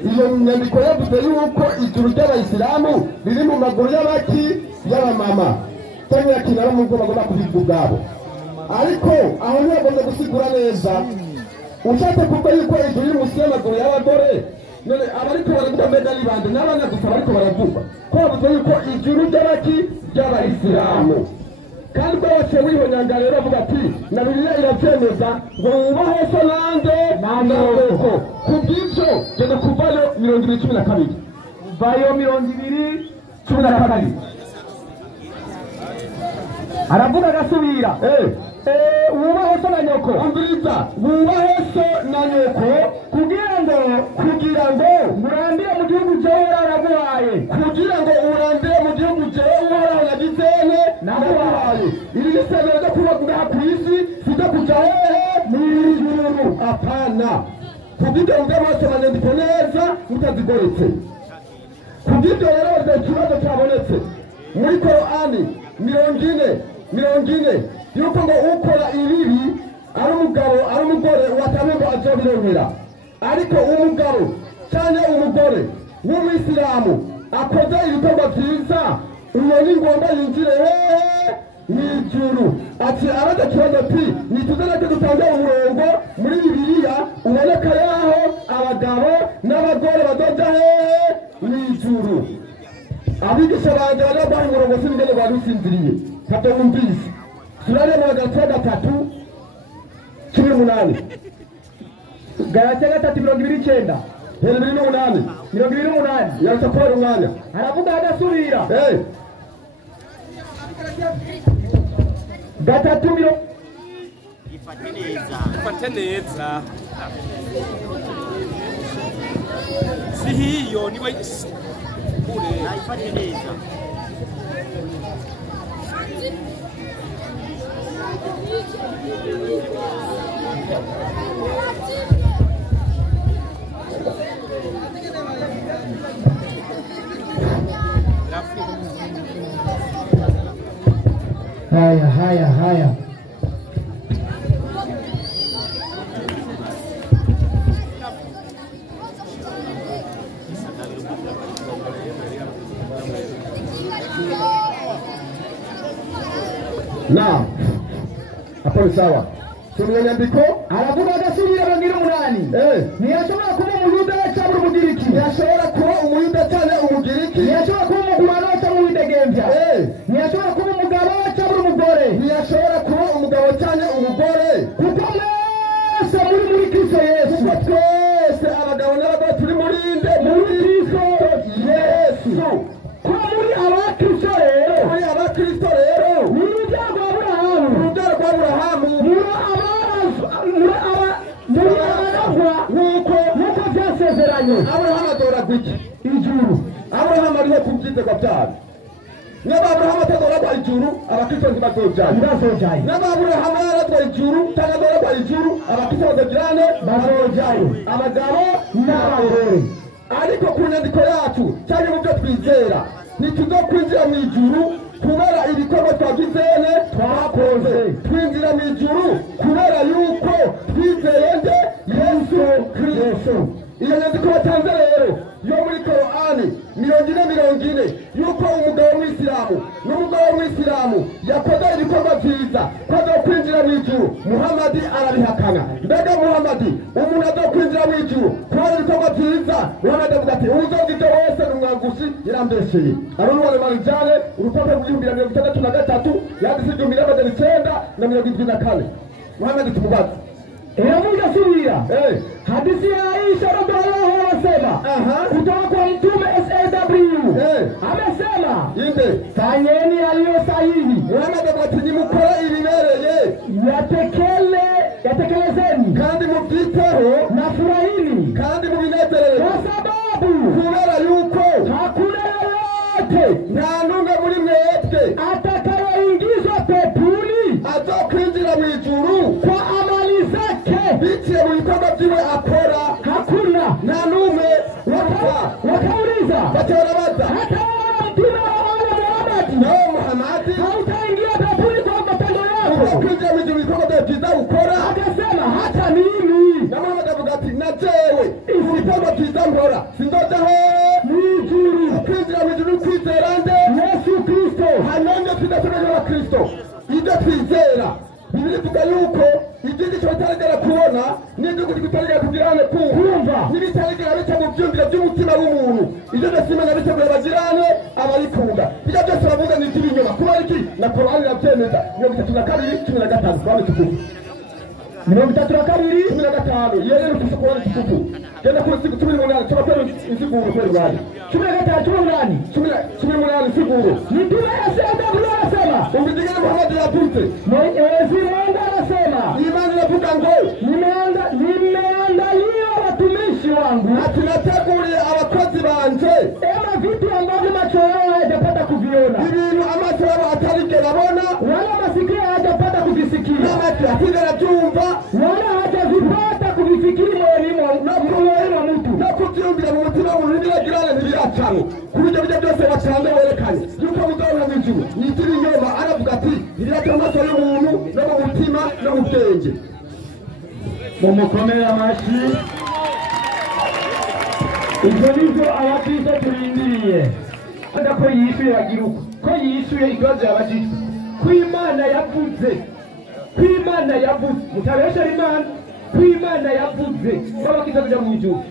iyo nyandiko yavuze yuko ijuru ry'abayisilamu riri mu maguru y'abaki y'abamama cyangwa yakinara mu bwo bagomba kubivuga ubwabo. Ariko aho ntibagomba gusigura neza ushatse kuvuga yuko ijuru riri munsi y'amaguru y'abagore, none abariko baravuga mbega libande n'abana gusa bariko baravuga ko bavuze yuko ijuru ry'abaki ry'abayisilamu. Kandi bose wihonyanga rero avuga ati na Bibiliya irabyemeza ngo wubahe so nande n'amaboko. Kubw'ibyo genda kuvayo 2012 vayo 2012 aravuga agasubira wubahe so na nyoko. Umviriza, wubahe so na nyoko kugira ngo murandire mu gihugu cyawe yaraguhaye, kugira ngo urandire mu gihugu cyawe yaragizene naguhaye. Iri nisebero ryo kuba ngaha ku isi sida kuja hehe mu ijuru. Apana, kubw'ibyo ubwe bose banyandiko neza mutazigoretse. Kubw'ibyo rero ikibazo cyabonetse muri Korani 40 yuko ngo ukora ibibi ari umugabo ari umugore watamwe ngo azobironkera. Ariko umugabo cyane umugore w'umuyisilamu akoze ibikorwa byiza uwo ni ngombwa yinjire hehe n'ijuru. Ati araza kibazo ati nituzanake dutange umurongo muri Bibiliya uboneka yaho abagabo n'abagore badoja hehe n'ijuru. Abigisha banje barabaha umurongo sinigene barusinziriye ntabwo mwumvise. Turare mu Galatia 3:18 Galatia 3:29 28 28 yasakora umwanya aravuga agasubira gatatu mirongo ifate neza si hiyo niwe kule ifate neza haya na hapo ni sawa. Tumia Inyandiko aravuga agasubira bagira umunani ntiyashobora kuba umuyuda cyangwa umugiriki ntiyashobora kuba umuyuda cyangwa umugiriki ntiyashobora kuba umugurano cyangwa umwidegembya ntiyashobora kuba umugabo cyangwa umugore ntiyashobora kuba umugabo cyangwa umugore kuko mwese muri Kristo Yesu kuko twese abagabo n'abagore turi muri Kristo Yesu kuba muri abakristo rero ni umuryango wa Aburahamu muri abaragwa nk'uko byasezeranye. Aburahamu adoragwa iki? Ijuru. Aburahamu ariho ku byitego byabo. Niba Aburahamu atadoragwa ijuru, abakristo ntibazojyayo. Niba Aburahamu yaradwa ijuru cyangwa adoragwa ijuru, abakristo bazojyayo. Abagabo n'abagore. Ariko ku nyandiko yacu cyangwa mu byo twizera ntituzokwinjira mu ijuru kubera ibikorwa twagizene twakoze. Twinjira mu ijuru kubera yuko twizeye nde Yesu Kristo. Iyo nyandiko batanze rero yo muri Korani 40 yuko umugabo w'Isilamu n'umugabo w'Isilamu yakoze ibikorwa byiza ko kwinjira mu ijuru, Muhammadi arabihakana. Mbega Muhammadi umuntu azokwinjira mu ijuru kubera ibikorwa byiza? Muhammadi avuga ati uzogite wese n'umwaguzi yarambesheye. Arunwane manjane urupapuro rw'1963 yanditse 1974. Muhammadi tumubaza Hebu subira. Hadithi ya Aisha radhiallahu anasema kutoka kwa Mtume SAW. Amesema fanyeni yaliyo sahihi. Muhammad ati mukora ibibereye yatekelezeni kandi mubyiteho na furahini kandi mubinezerere kwa sababu kubera yuko hakuna yoyote nta n'umwe muri mwebwe atakayeingizwa peponi azokwinjira mu ijuru kwa amali zake biciye mu bikorwa byiwe akora. Hakuna nta n'umwe wakauliza batarabaza hata Mtume Muhammad hautaingia peponi kwa matendo yako. Uzokwinjira mu ijuru bikorwa byawe byiza ukora. Akasema hata mimi. Na Muhammad avuga ati na jewe ibikorwa byiza nkora sindodaho mw'ijuru. Kwinjira mu ijuru kwizera nde Yesu Kristo. hanyuma tudateganya wa Kristo ibyo twizera. Bibiliya ivuga yuko igiti cyotarigera kubona n'igihugu kitarigera kugirane kumva n'ibitarigera bica mu byumviro by'umutima w'umuntu. Ibyo byose Imana bitegura bagirane abayikunda. Ibyo byose bavuga ni iby'ibinyoma. Kuba iki na Korani irabyemeza 32:15 Korani tukufu 32:15 yeye ufise Korani tukufu genda ku 18 cyabapero insiguro kweli bari 18 insiguro Mtume anasema umbidigene Muhammad yavuze Mwenyezi Mungu anasema Imana inavuga ngo nimeandalia watumishi wangu ati nateguriye abakozi banje vitu ambavyo macho yao hayajapata kuviona, ibintu amaso yabo atarigera abona, wala masikio hayajapata kuvisikia, n'amatwi atigera byumva, wala hajavipata kuvifikiri moyoni mwa mtu no kubyumvira mu mutima w'umuntu ntibiragirane ntibiracamo. Ku buryo bijya byose bacanze werekanye yuko muzabona mu ijuru yitira inyoma. Aravuga ati ntibiraca amaso y'umuntu no mu mutima no mu bwenge. Mumukomere amashyi. Ibyo nibyo abakristo turindiriye. Kandi ko yishuye agira uko ko yishuye ikibazo yabajijwe ko Imana yavuze mutabesha Imana ko Imana yavuze ko abakristo kujya mu ijuru.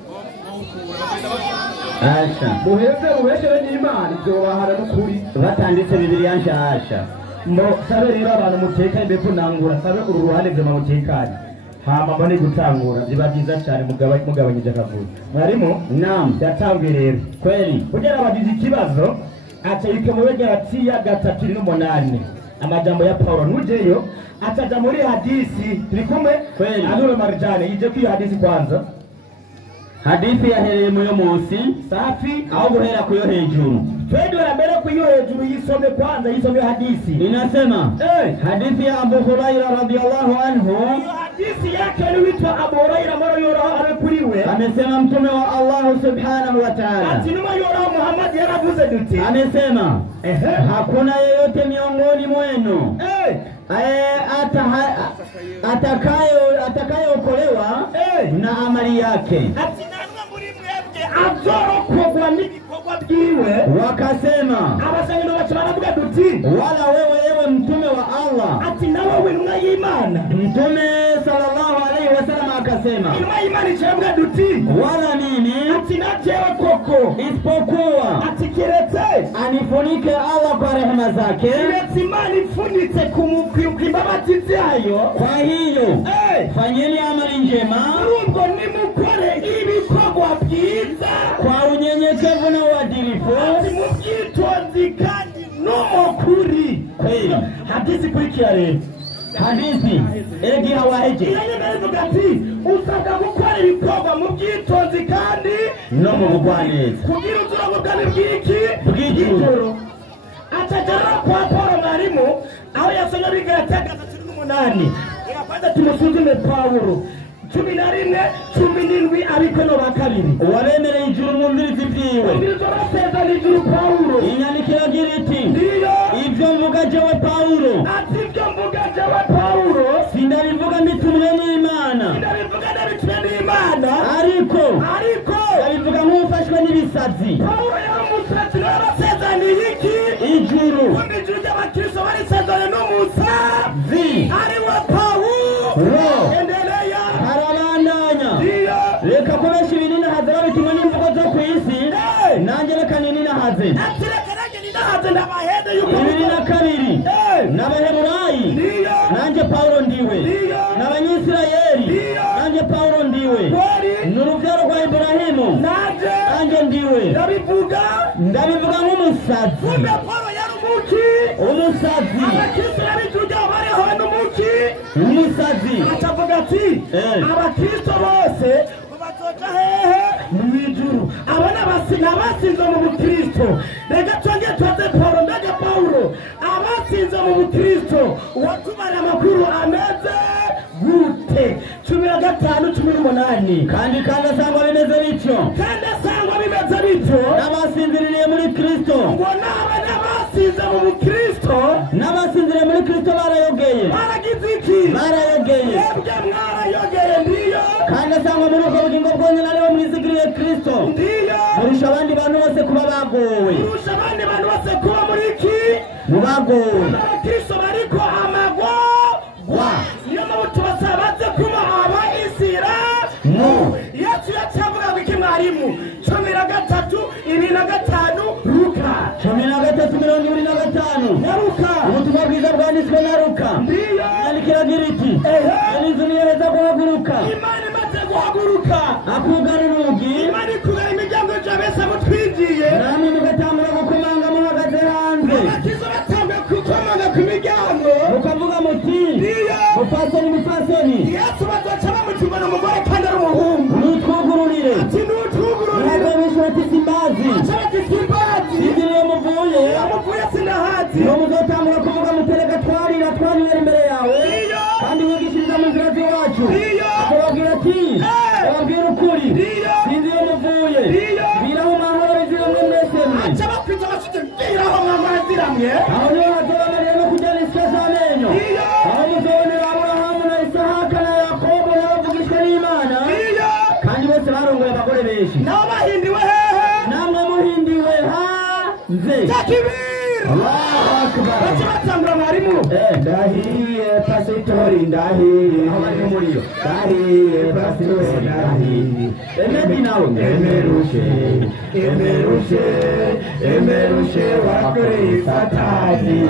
Asha muheshere n'Imana ibyo bahara n'ukuri batanditse Bibiliya nshasha ngo sabe rero abantu muteka imbeko nangura sabe uru ruhande byo mutekanye hama mbone gutangura biba byiza cyane mugabanyije akavuyo. Mwarimo naam yatangiye rero kweli kugira abagize ikibazo aca muri Galatiya 3:8 amajambo ya Paulo nujeyo ataja muri hadisi turi kumwe kweli anure marijane ije kwiyo hadisi kwanza hadithi yahereye mu yo munsi safi au guhera kuyo hejuru twende na mbele kuyo hejuru yisome kwanza yisome hadisi inasema hadithi ya Abu Huraira radhiyallahu anhu hadisi yake ni Uwitwa Abu Huraira mara yoro amekuriwe amesema mtume wa Allah subhanahu wa ta'ala ati numa yoro Muhammad yaravuze duti amesema hakuna yeyote miongoni mwenu atakayeokolewa na amali yake ati nanwa muri mwebwe azorokogwa n'ibikorwa byiwe wakasema abasangino bacaravuga duti wala wewe mtume wa Allah ati nawe intumwa y'Imana mtume sallallahu alaihi wasallam akasema intumwa y'Imana icaravuga duti wala mimi ati najewe koko isipokuwa ati kiretse anifunike Allah kwa rehema zake kiretse Imana ifunitse kumukimbabazi zayo kwa hiyo fanyeni amali njema urubwo nimukore ibikorwa byiza kwa unyenyekevu na uadilifu ati mubyitonzi kandi n'umukuri kweli hadithi kurikira rero hadithi egi hawaheje ivuga ati usabwa gukora ibikorwa mu byitonzi kandi no mu bugwaneza kugira uzurabugane bw'ijoro atajara kwa Paulo mwarimu aho yasomye Galatiya 3:8 kwanza tumusuzume Paulo 11:17 ariko no bakabiri waremereye ijuru mu mbiri zivyiwe bizoraseza n'ijuru Paulo Inyandiko iragira iti ndiyo ivyo mvuga jewe Paulo ati ivyo mvuga jewe Paulo sindabivuga mbitumwe n'Imana sindabivuga ndabitumwe n'Imana ariko ndabivuga nk'ufashwe n'ibisazi Paulo yaramusatsi narasezaniye iki ijuru kumbe ijuru ry'abakristo barisezeranye n'umusazi ariwe Paulo endelea harabandanya ndiyo reka kubesha ibinini hazara bitumwe n'imvugo zo ku isi nanjye reka ninina haze ati reka nanjye ninahaze ndabahede yuko 22 n'abaheburayi nanjye Paulo ndiwe n'abanyisirayeli nanjye Paulo ndiwe n'urubyaro rwa Ibrahimu nanjye ndiwe ndabivuga nk'umusazi kumbe Paulo yari umusazi abakristo n'abijurya bariho n'umusazi atavuga ati abakristo bose bazoja hehe mw'ijuru abana abasinze mu bukristo reka twongere tubaze Paulo mbega Paulo abasinze mu bukristo watubara amakuru ameze gute 15:18 kandi asangwa bimeze bityo n'abasinziriye muri Kristo ngo n'abasinze mu bukristo n'abasinziriye muri Kristo barayogeye baragize iki barayogeye yebwe mwarayogeye ndiyo kandi asangwa muri ubwo bugingo bwonyine aribo mwizigiriye Kristo ndiyo murusha abandi bantu bose kuba bagowe muri iki mu bagowe abakristo bariko amagwa niyo mpamvu tubasabaze kuba abayisilamu yesu yacavuga ngo iki mwarimu 13:25 Luka 13:25 Luka ubutumwa bwiza bwanditswe na Luka ndiyo yandikira giriti elizu niyereza guhaguruka Imana imaze guhaguruka akugana urugi Imana ikugana imiryango y'abese mutwigiye namwe mugatangura gukomanga muhagaze hanze abakizo batanguye gukomanga ku miryango mukavuga muti ndiyo mufasoni yesu bazoca bamutumana umugore kandi ari umuhungu nutwugururire ati nutwugururire ntabwo bati simbazi igihe muvuye sinahazi no muzotangura kuvuga mutereka twarira imbere yawe kandi wigishiriza mu nzira z'iwacu akababwira ati ababwira ukuri sinzi iyo muvuye biraho mahoro bizira mwe mwese mwe aca bakwita bashije biraho mwamara ziramwe aho niho hazobamarira no kujyana isya z'amenyo aho muzobonera Aburahamu na Isahaka na Yakobo n'abavugishwa n'Imana kandi bose barongoye abagore benshi nabo bahindiwe hehe namwe muhindiwe hanze takibir Allahu Akbar baca batangura mwarimu ndahiye pasitori ndahiye aho bari muri yo ndahiye pasitori ndahiye emebi nawe emerushe wakoreye Satani